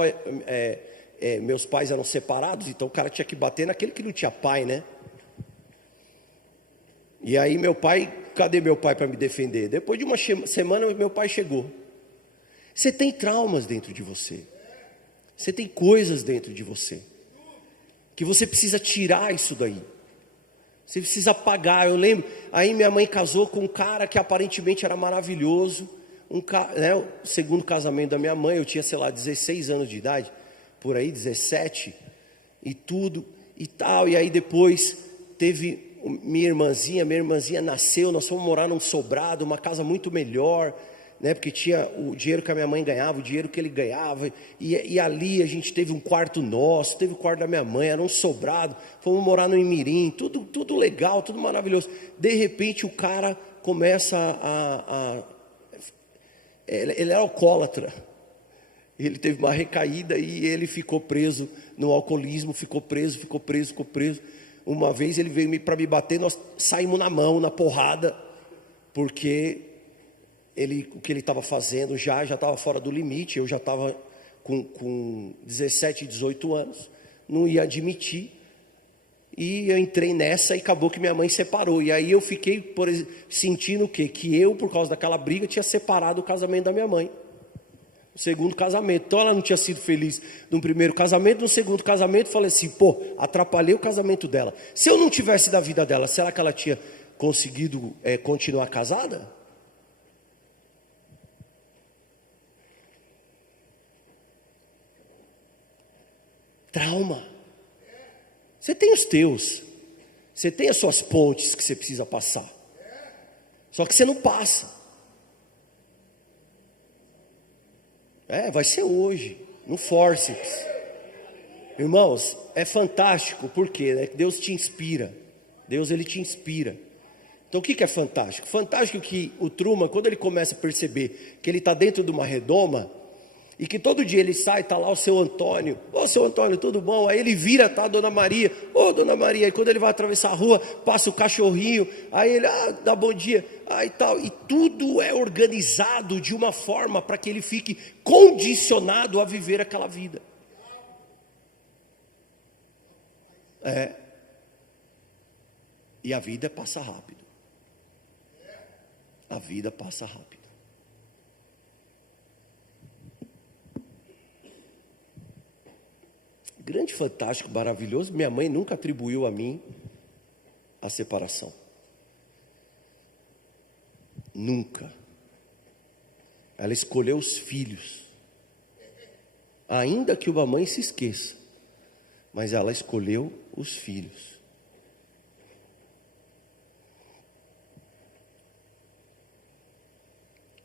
meus pais eram separados, então o cara tinha que bater naquele que não tinha pai, né? E aí cadê meu pai para me defender? Depois de uma semana meu pai chegou. Você tem traumas dentro de você. Você tem coisas dentro de você que você precisa tirar isso daí. Você precisa apagar. Eu lembro, aí minha mãe casou com um cara que aparentemente era maravilhoso, o segundo casamento da minha mãe. Eu tinha, 16 anos de idade, por aí, 17, e tudo, e tal. E aí depois teve minha irmãzinha nasceu, nós fomos morar num sobrado, uma casa muito melhor, né, porque tinha o dinheiro que a minha mãe ganhava, o dinheiro que ele ganhava, e ali a gente teve um quarto nosso, teve o quarto da minha mãe, era um sobrado, fomos morar no Imirim, tudo legal, tudo maravilhoso. De repente o cara começa ele era alcoólatra, ele teve uma recaída e ele ficou preso no alcoolismo, ficou preso. Uma vez ele veio para me bater, nós saímos na mão, na porrada, porque o que ele estava fazendo já estava fora do limite. Eu já estava com 17, 18 anos, não ia admitir, e eu entrei nessa e acabou que minha mãe separou. E aí eu fiquei sentindo o quê? Que eu, por causa daquela briga, tinha separado o casamento da minha mãe, o segundo casamento. Então ela não tinha sido feliz no primeiro casamento, no segundo casamento falei assim, atrapalhei o casamento dela. Se eu não tivesse da vida dela, será que ela tinha conseguido continuar casada? Trauma. Você tem os teus, você tem as suas pontes que você precisa passar, só que você não passa. Vai ser hoje, no forceps. Irmãos, é fantástico, porque Deus te inspira. Deus, ele te inspira. Então o que é fantástico? Fantástico que o Truman, quando ele começa a perceber que ele está dentro de uma redoma, e que todo dia ele sai, está lá o seu Antônio. Seu Antônio, tudo bom? Aí ele vira, tá a Dona Maria. Dona Maria. E quando ele vai atravessar a rua, passa o cachorrinho. Aí ele, dá bom dia. E tal. E tudo é organizado de uma forma para que ele fique condicionado a viver aquela vida. E a vida passa rápido. a vida passa rápido. Grande, fantástico, maravilhoso. Minha mãe nunca atribuiu a mim a separação. Nunca. Ela escolheu os filhos. Ainda que uma mãe se esqueça, mas ela escolheu os filhos.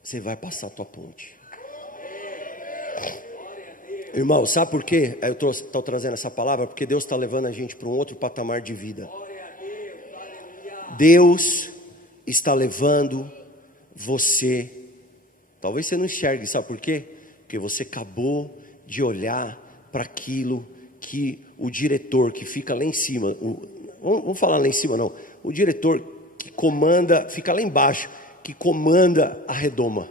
Você vai passar a tua ponte. Irmão, sabe por quê? Eu estou trazendo essa palavra, porque Deus está levando a gente para um outro patamar de vida. Deus está levando você. Talvez você não enxergue, sabe por quê? Porque você acabou de olhar para aquilo que o diretor que fica lá em cima, vamos falar lá em cima não, o diretor que comanda, fica lá embaixo, que comanda a redoma.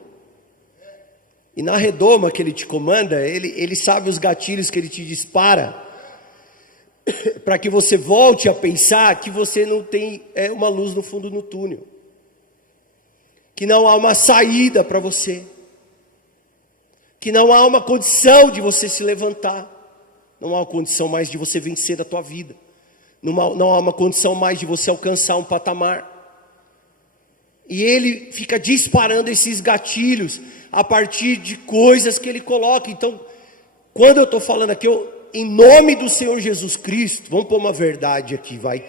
E na redoma que ele te comanda, ele sabe os gatilhos que ele te dispara, para que você volte a pensar que você não tem uma luz no fundo do túnel, que não há uma saída para você, que não há uma condição de você se levantar, não há uma condição mais de você vencer a tua vida, não há uma condição mais de você alcançar um patamar. E ele fica disparando esses gatilhos a partir de coisas que ele coloca. Então, quando eu estou falando aqui, em nome do Senhor Jesus Cristo, vamos pôr uma verdade aqui, vai.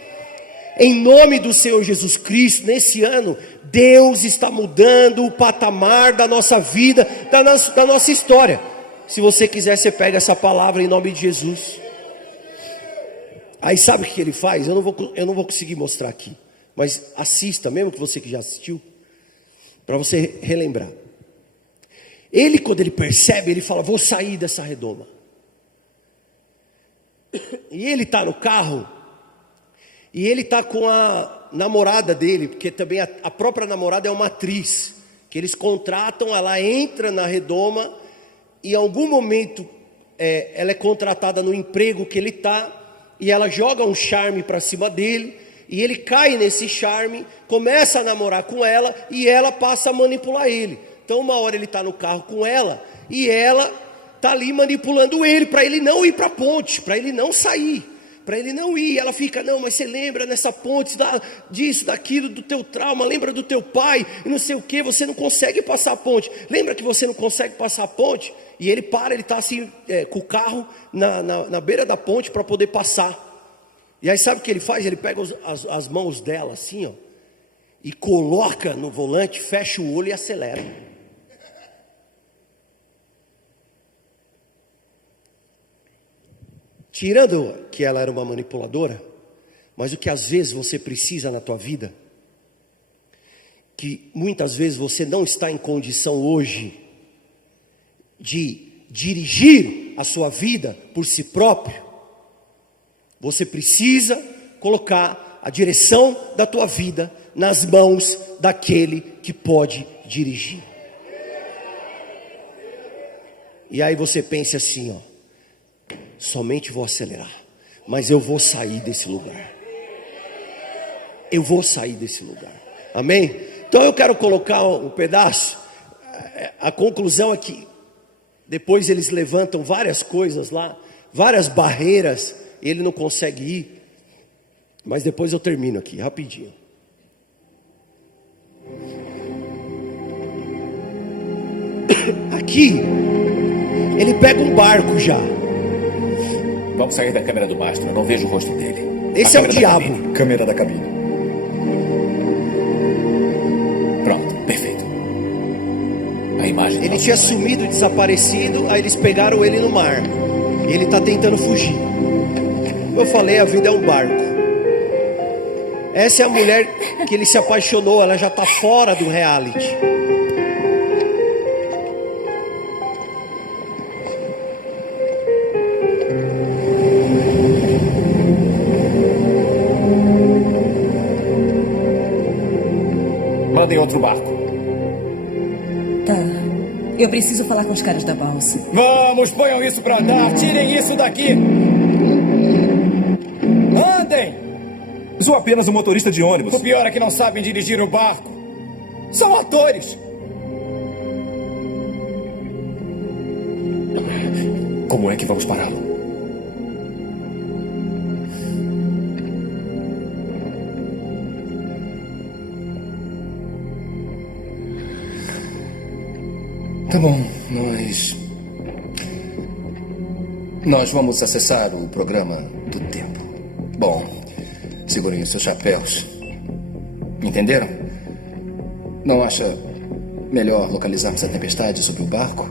Em nome do Senhor Jesus Cristo, nesse ano, Deus está mudando o patamar da nossa vida, da nossa história. Se você quiser, você pega essa palavra em nome de Jesus. Aí sabe o que ele faz? Eu não vou conseguir mostrar aqui, mas assista, mesmo que você que já assistiu, para você relembrar. Ele, quando ele percebe, ele fala, vou sair dessa redoma. E ele está no carro, e ele está com a namorada dele, porque também a própria namorada é uma atriz, que eles contratam, ela entra na redoma, e em algum momento ela é contratada no emprego que ele está, e ela joga um charme para cima dele, e ele cai nesse charme, começa a namorar com ela, e ela passa a manipular ele. Então uma hora ele está no carro com ela, e ela está ali manipulando ele, para ele não ir para a ponte, para ele não sair, para ele não ir. Ela fica, não, mas você lembra nessa ponte disso, daquilo, do teu trauma, lembra do teu pai, e não sei o que, você não consegue passar a ponte, lembra que você não consegue passar a ponte? E ele para, ele está assim, com o carro na beira da ponte para poder passar. E aí sabe o que ele faz? Ele pega as mãos dela assim, ó, e coloca no volante, fecha o olho e acelera. Tirando que ela era uma manipuladora, mas o que às vezes você precisa na tua vida, que muitas vezes você não está em condição hoje de dirigir a sua vida por si próprio, você precisa colocar a direção da tua vida nas mãos daquele que pode dirigir. E aí você pensa assim, ó, somente vou acelerar, mas eu vou sair desse lugar. Eu vou sair desse lugar. Amém? Então eu quero colocar um pedaço. A conclusão é que depois eles levantam várias coisas lá, várias barreiras, ele não consegue ir. Mas depois eu termino aqui, rapidinho. Aqui, ele pega um barco já. Vamos sair da câmera do mastro, eu não vejo o rosto dele. Esse é o diabo. Câmera da cabine. Pronto, perfeito. A imagem. Ele tinha sumido, desaparecido, aí eles pegaram ele no mar. E ele está tentando fugir. Como eu falei, a vida é um barco. Essa é a mulher que ele se apaixonou, ela já está fora do reality. Mandem outro barco. Tá. Eu preciso falar com os caras da balsa. Vamos, ponham isso pra andar. Tirem isso daqui. Andem! Sou apenas um motorista de ônibus. O pior é que não sabem dirigir o barco. São atores. Como é que vamos pará-lo? Tá bom, nós vamos acessar o programa do tempo. Bom, segurem os seus chapéus. Entenderam? Não acha melhor localizarmos a tempestade sobre o barco?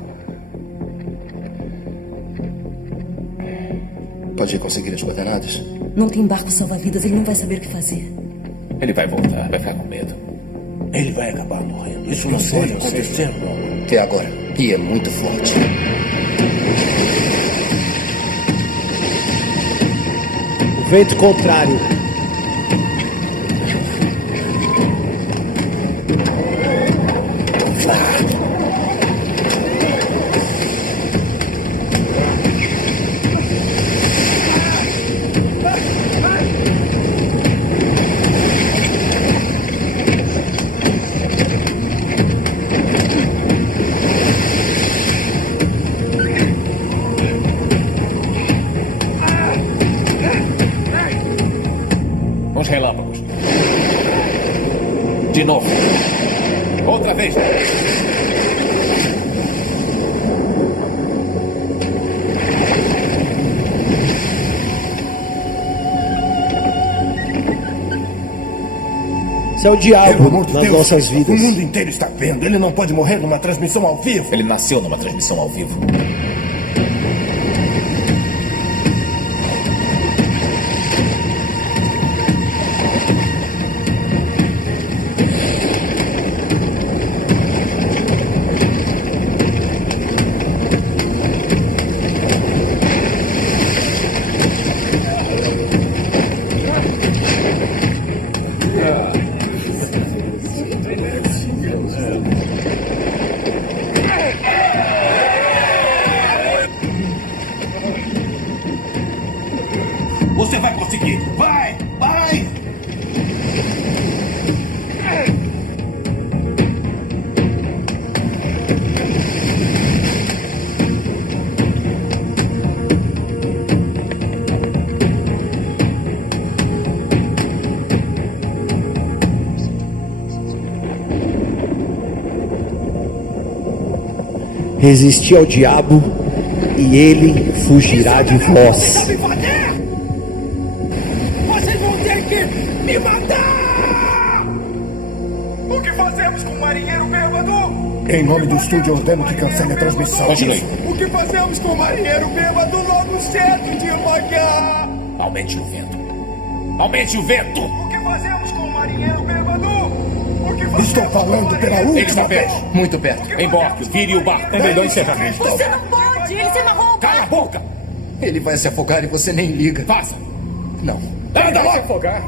Pode conseguir as coordenadas? Não tem barco salva-vidas, ele não vai saber o que fazer. Ele vai voltar, vai ficar com medo. Ele vai acabar morrendo. Isso não pode acontecer, não. Até agora. E é muito forte. O vento contrário. Uns relâmpagos. De novo. Outra vez. Isso é o Pelo diabo amor de nas Deus, nossas o vidas. mundo inteiro está vendo. Ele não pode morrer numa transmissão ao vivo. Ele nasceu numa transmissão ao vivo. Você vai conseguir. Vai! Vai! Resisti ao diabo e ele fugirá de vós. Me bater! Vocês vão ter que me matar! O que fazemos com o marinheiro bêbado? Em nome do estúdio, ordeno que cancele a transmissão. Continue. O que fazemos com o marinheiro bêbado logo 7 de manhã? Aumente o vento. Aumente o vento! O que fazemos com o marinheiro bêbado? O que fazemos Estou falando pela Ele última está vez. perto. Muito perto. Embarque, vire o barco. É melhor encerrar. Você não pode! Ele se amarrou! Cala a boca! Ele vai se afogar e você nem liga. Faça! Não. Anda Se logo! afogar.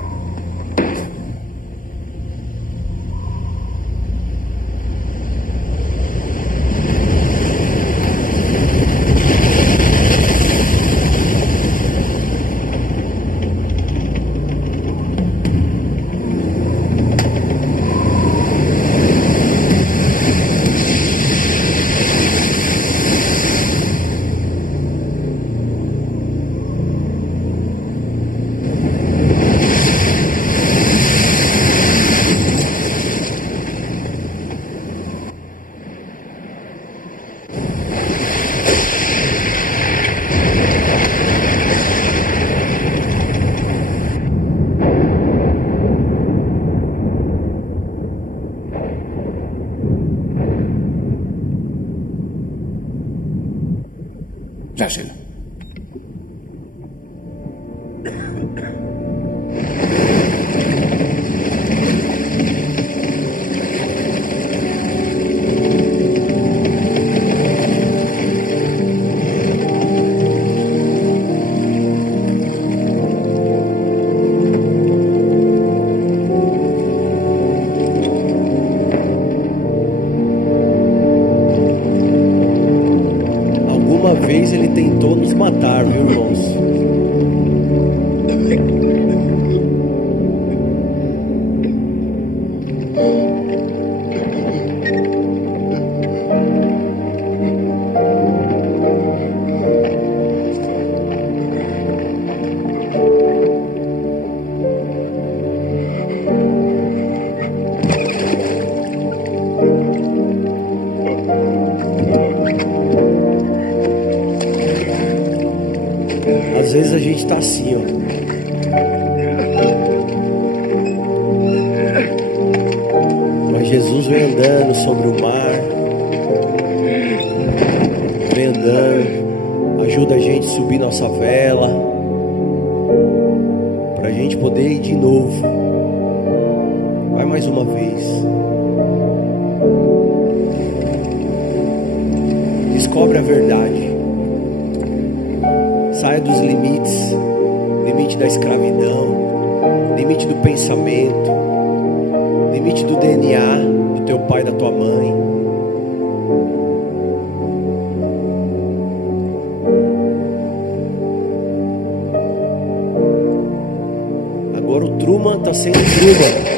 Já chega. Alguma vez ele tentou nos matar, viu, irmãos? às vezes a gente tá assim, ó. Mas Jesus vem andando sobre o mar, vem andando, ajuda a gente a subir nossa vela, para a gente poder ir de novo. Vai mais uma vez. Descobre a verdade. Saia dos limites, limite da escravidão, limite do pensamento, limite do DNA do teu pai e da tua mãe. Agora o Truman está sendo Truman.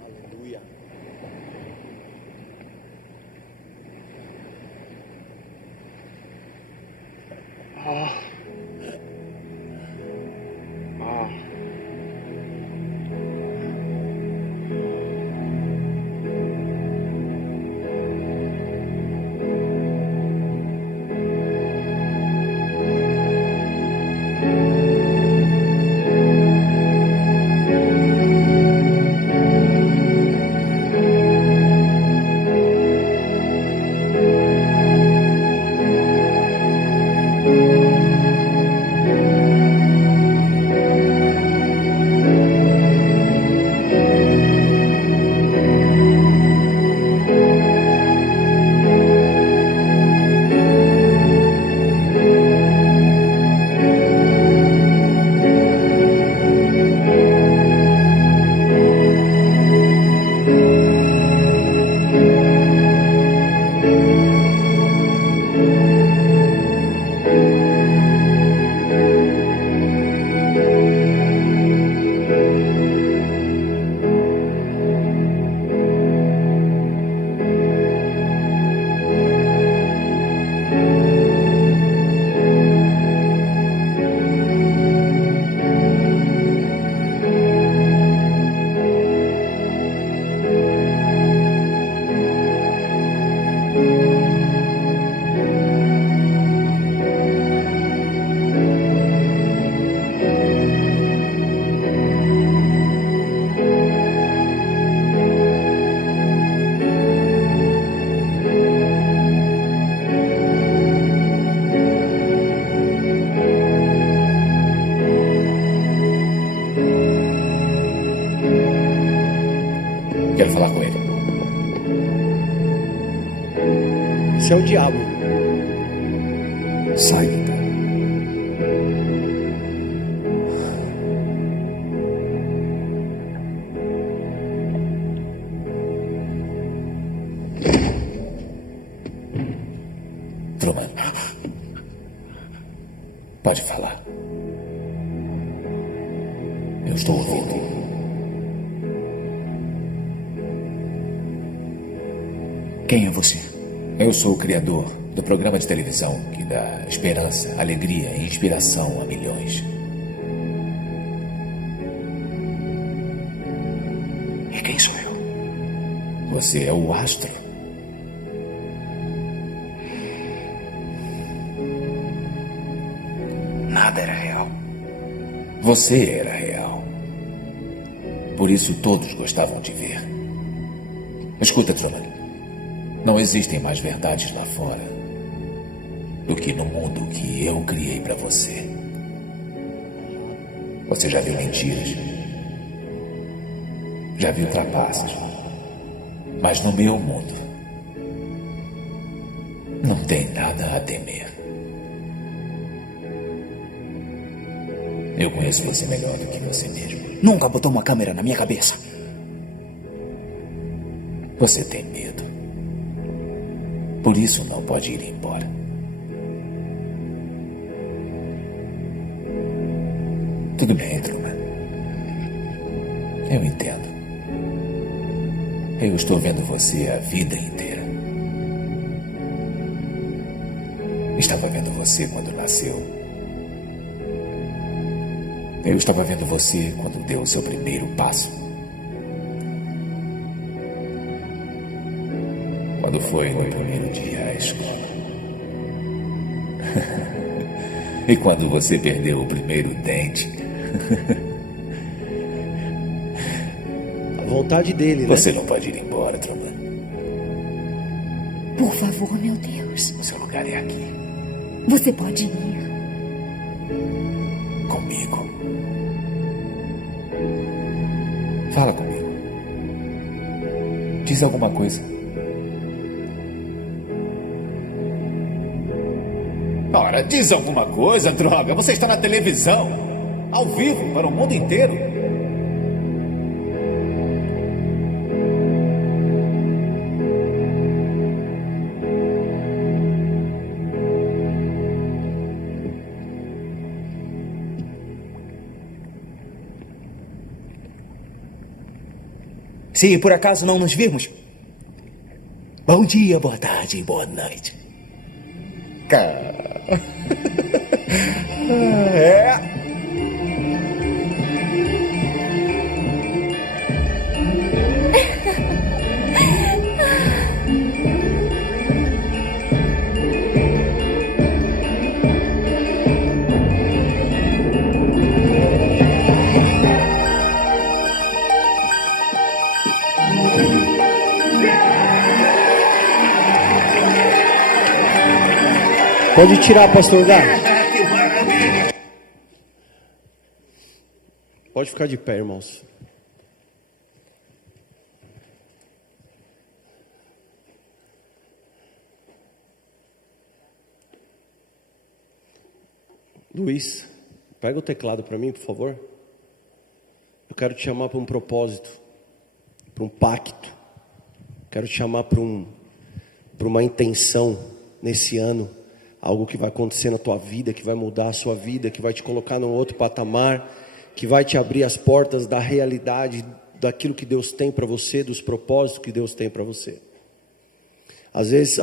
Aleluia. Quero falar com ele. Isso é o diabo. Saída. Truman. Pode falar. Eu estou ouvindo. Quem é você? Eu sou o criador do programa de televisão que dá esperança, alegria e inspiração a milhões. E quem sou eu? Você é o astro. Nada era real. Você era real. Por isso todos gostavam de ver. Escuta, Truman. Não existem mais verdades lá fora do que no mundo que eu criei para você. Você já viu mentiras, já viu trapaças, mas no meu mundo não tem nada a temer. Eu conheço você melhor do que você mesmo. Nunca botou uma câmera na minha cabeça. Você tem medo. Por isso não pode ir embora. Tudo bem, Truman. Eu entendo. Eu estou vendo você a vida inteira. estava vendo você quando nasceu. Eu estava vendo você quando deu o seu primeiro passo. Quando foi no primeiro dia à escola. E quando você perdeu o primeiro dente. A vontade dele, né? Você não pode ir embora, Truman. Por favor, meu Deus. O seu lugar é aqui. Você pode ir. Comigo. Fala comigo. Diz alguma coisa. Ora, diz alguma coisa, droga. Você está na televisão. Ao vivo, para o mundo inteiro. Se por acaso não nos virmos, bom dia, boa tarde e boa noite. Cara. Pode tirar, pastor Gá. Que maravilha! Pode ficar de pé, irmãos. Luiz, pega o teclado para mim, por favor. Eu quero te chamar para um propósito, para um pacto. Quero te chamar para uma intenção nesse ano. Algo que vai acontecer na tua vida, que vai mudar a sua vida, que vai te colocar num outro patamar, que vai te abrir as portas da realidade, daquilo que Deus tem para você, dos propósitos que Deus tem para você. Às vezes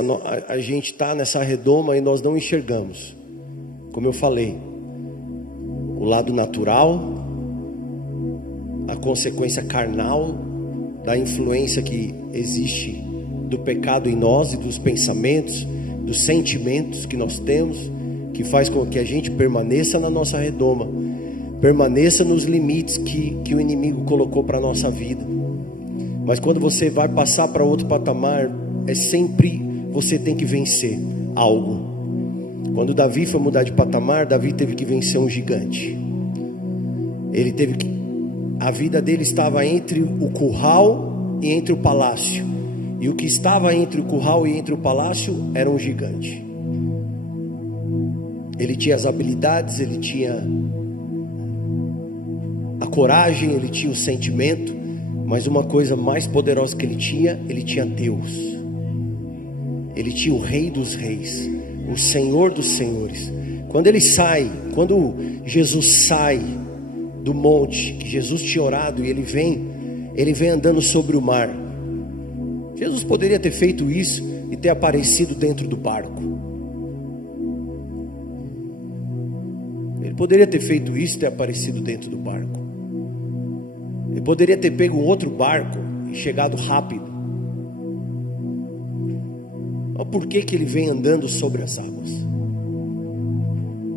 a gente está nessa redoma e nós não enxergamos. Como eu falei, o lado natural, a consequência carnal da influência que existe do pecado em nós e dos pensamentos, dos sentimentos que nós temos, que faz com que a gente permaneça na nossa redoma, permaneça nos limites que o inimigo colocou para a nossa vida. Mas quando você vai passar para outro patamar, sempre você tem que vencer algo. Quando Davi foi mudar de patamar, Davi teve que vencer um gigante. A vida dele estava entre o curral e entre o palácio. E o que estava entre o curral e entre o palácio era um gigante. Ele tinha as habilidades, ele tinha a coragem, ele tinha o sentimento, mas uma coisa mais poderosa que ele tinha Deus. Ele tinha o Rei dos Reis, o Senhor dos Senhores. Quando Jesus sai do monte, que Jesus tinha orado, e ele vem andando sobre o mar. Jesus poderia ter feito isso e ter aparecido dentro do barco. Ele poderia ter feito isso e ter aparecido dentro do barco. Ele poderia ter pego um outro barco e chegado rápido. Mas por que ele vem andando sobre as águas?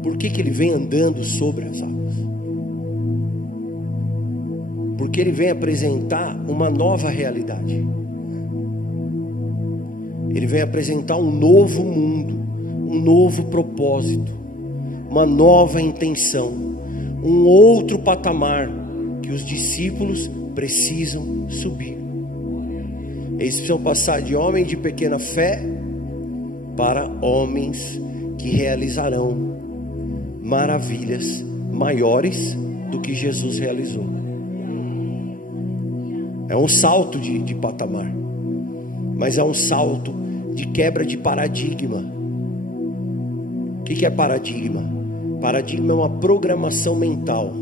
Por que ele vem andando sobre as águas? Porque ele vem apresentar uma nova realidade. Ele vem apresentar um novo mundo, um novo propósito, uma nova intenção, um outro patamar que os discípulos precisam subir. Eles precisam passar de homem de pequena fé para homens que realizarão maravilhas maiores do que Jesus realizou. É um salto de patamar, mas é um salto de quebra de paradigma. O que é paradigma? Paradigma é uma programação mental.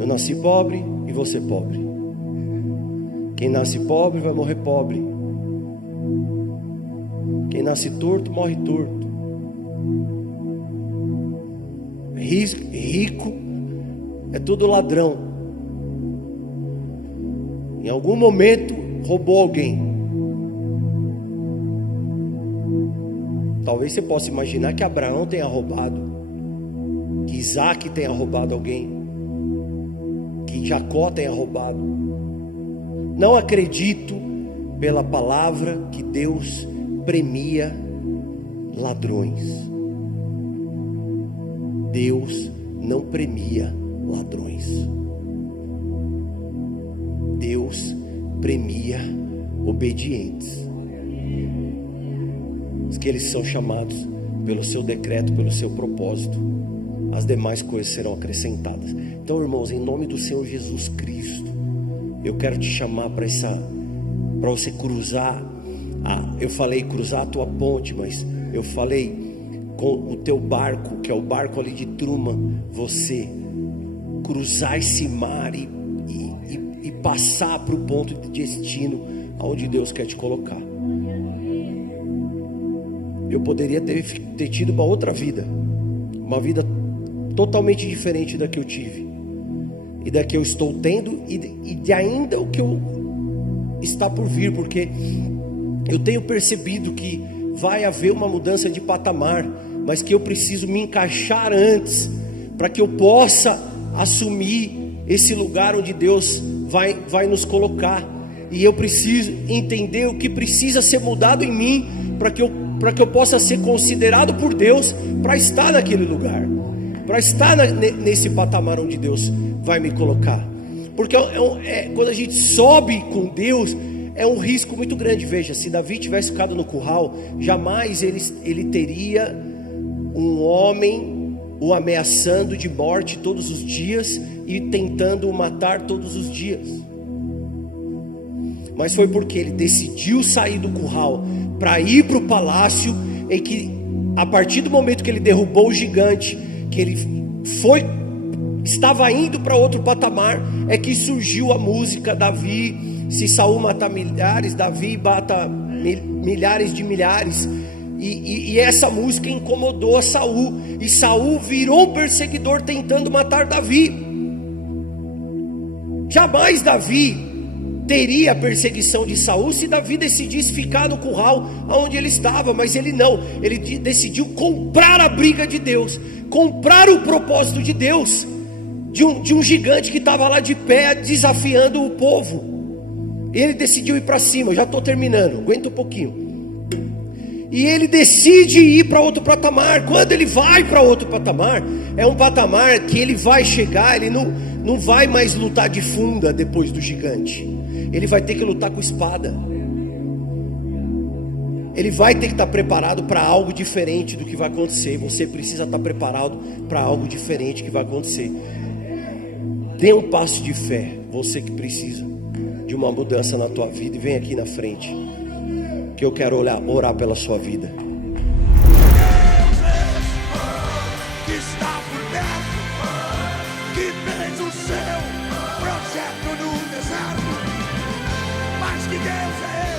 Eu nasci pobre e vou ser pobre. Quem nasce pobre vai morrer pobre. Quem nasce torto, morre torto. Rico é tudo ladrão. Em algum momento roubou alguém. Talvez você possa imaginar que Abraão tenha roubado, que Isaac tenha roubado alguém, que Jacó tenha roubado. Não acredito pela palavra que Deus premia ladrões. Deus não premia ladrões. Deus premia obedientes. Os que eles são chamados pelo seu decreto, pelo seu propósito. As demais coisas serão acrescentadas. Então, irmãos, em nome do Senhor Jesus Cristo, eu quero te chamar para você cruzar. Eu falei cruzar a tua ponte, mas eu falei com o teu barco, que é o barco ali de Truman, você cruzar esse mar e passar para o ponto de destino aonde Deus quer te colocar. Eu poderia ter tido uma outra vida, uma vida totalmente diferente da que eu tive e da que eu estou tendo e de ainda o que eu está por vir, porque eu tenho percebido que vai haver uma mudança de patamar, mas que eu preciso me encaixar antes, para que eu possa assumir esse lugar onde Deus vai nos colocar. E eu preciso entender o que precisa ser mudado em mim, para que eu possa ser considerado por Deus para estar naquele lugar, para estar nesse patamar onde Deus vai me colocar. Porque quando a gente sobe com Deus, é um risco muito grande. Veja, se Davi tivesse ficado no curral, jamais ele teria um homem o ameaçando de morte todos os dias e tentando o matar todos os dias. Mas foi porque ele decidiu sair do curral para ir para o palácio, em que a partir do momento que ele derrubou o gigante, que ele estava indo para outro patamar, é que surgiu a música: Davi, se Saul matar milhares, Davi mata milhares de milhares. E essa música incomodou a Saul, e Saul virou um perseguidor tentando matar Davi. Jamais Davi teria a perseguição de Saul se Davi decidisse ficar no curral onde ele estava, mas ele não. Ele decidiu comprar a briga de Deus, comprar o propósito de Deus, de um gigante que estava lá de pé desafiando o povo. Ele decidiu ir para cima. Já estou terminando, aguenta um pouquinho. E ele decide ir para outro patamar. Quando ele vai para outro patamar, é um patamar que ele vai chegar, ele não vai mais lutar de funda depois do gigante. Ele vai ter que lutar com espada. Ele vai ter que estar preparado para algo diferente do que vai acontecer. Você precisa estar preparado para algo diferente que vai acontecer. Dê um passo de fé, você que precisa de uma mudança na tua vida, e vem aqui na frente, que eu quero orar pela sua vida. Que está por perto, que fez o seu projeto no deserto, mas que Deus é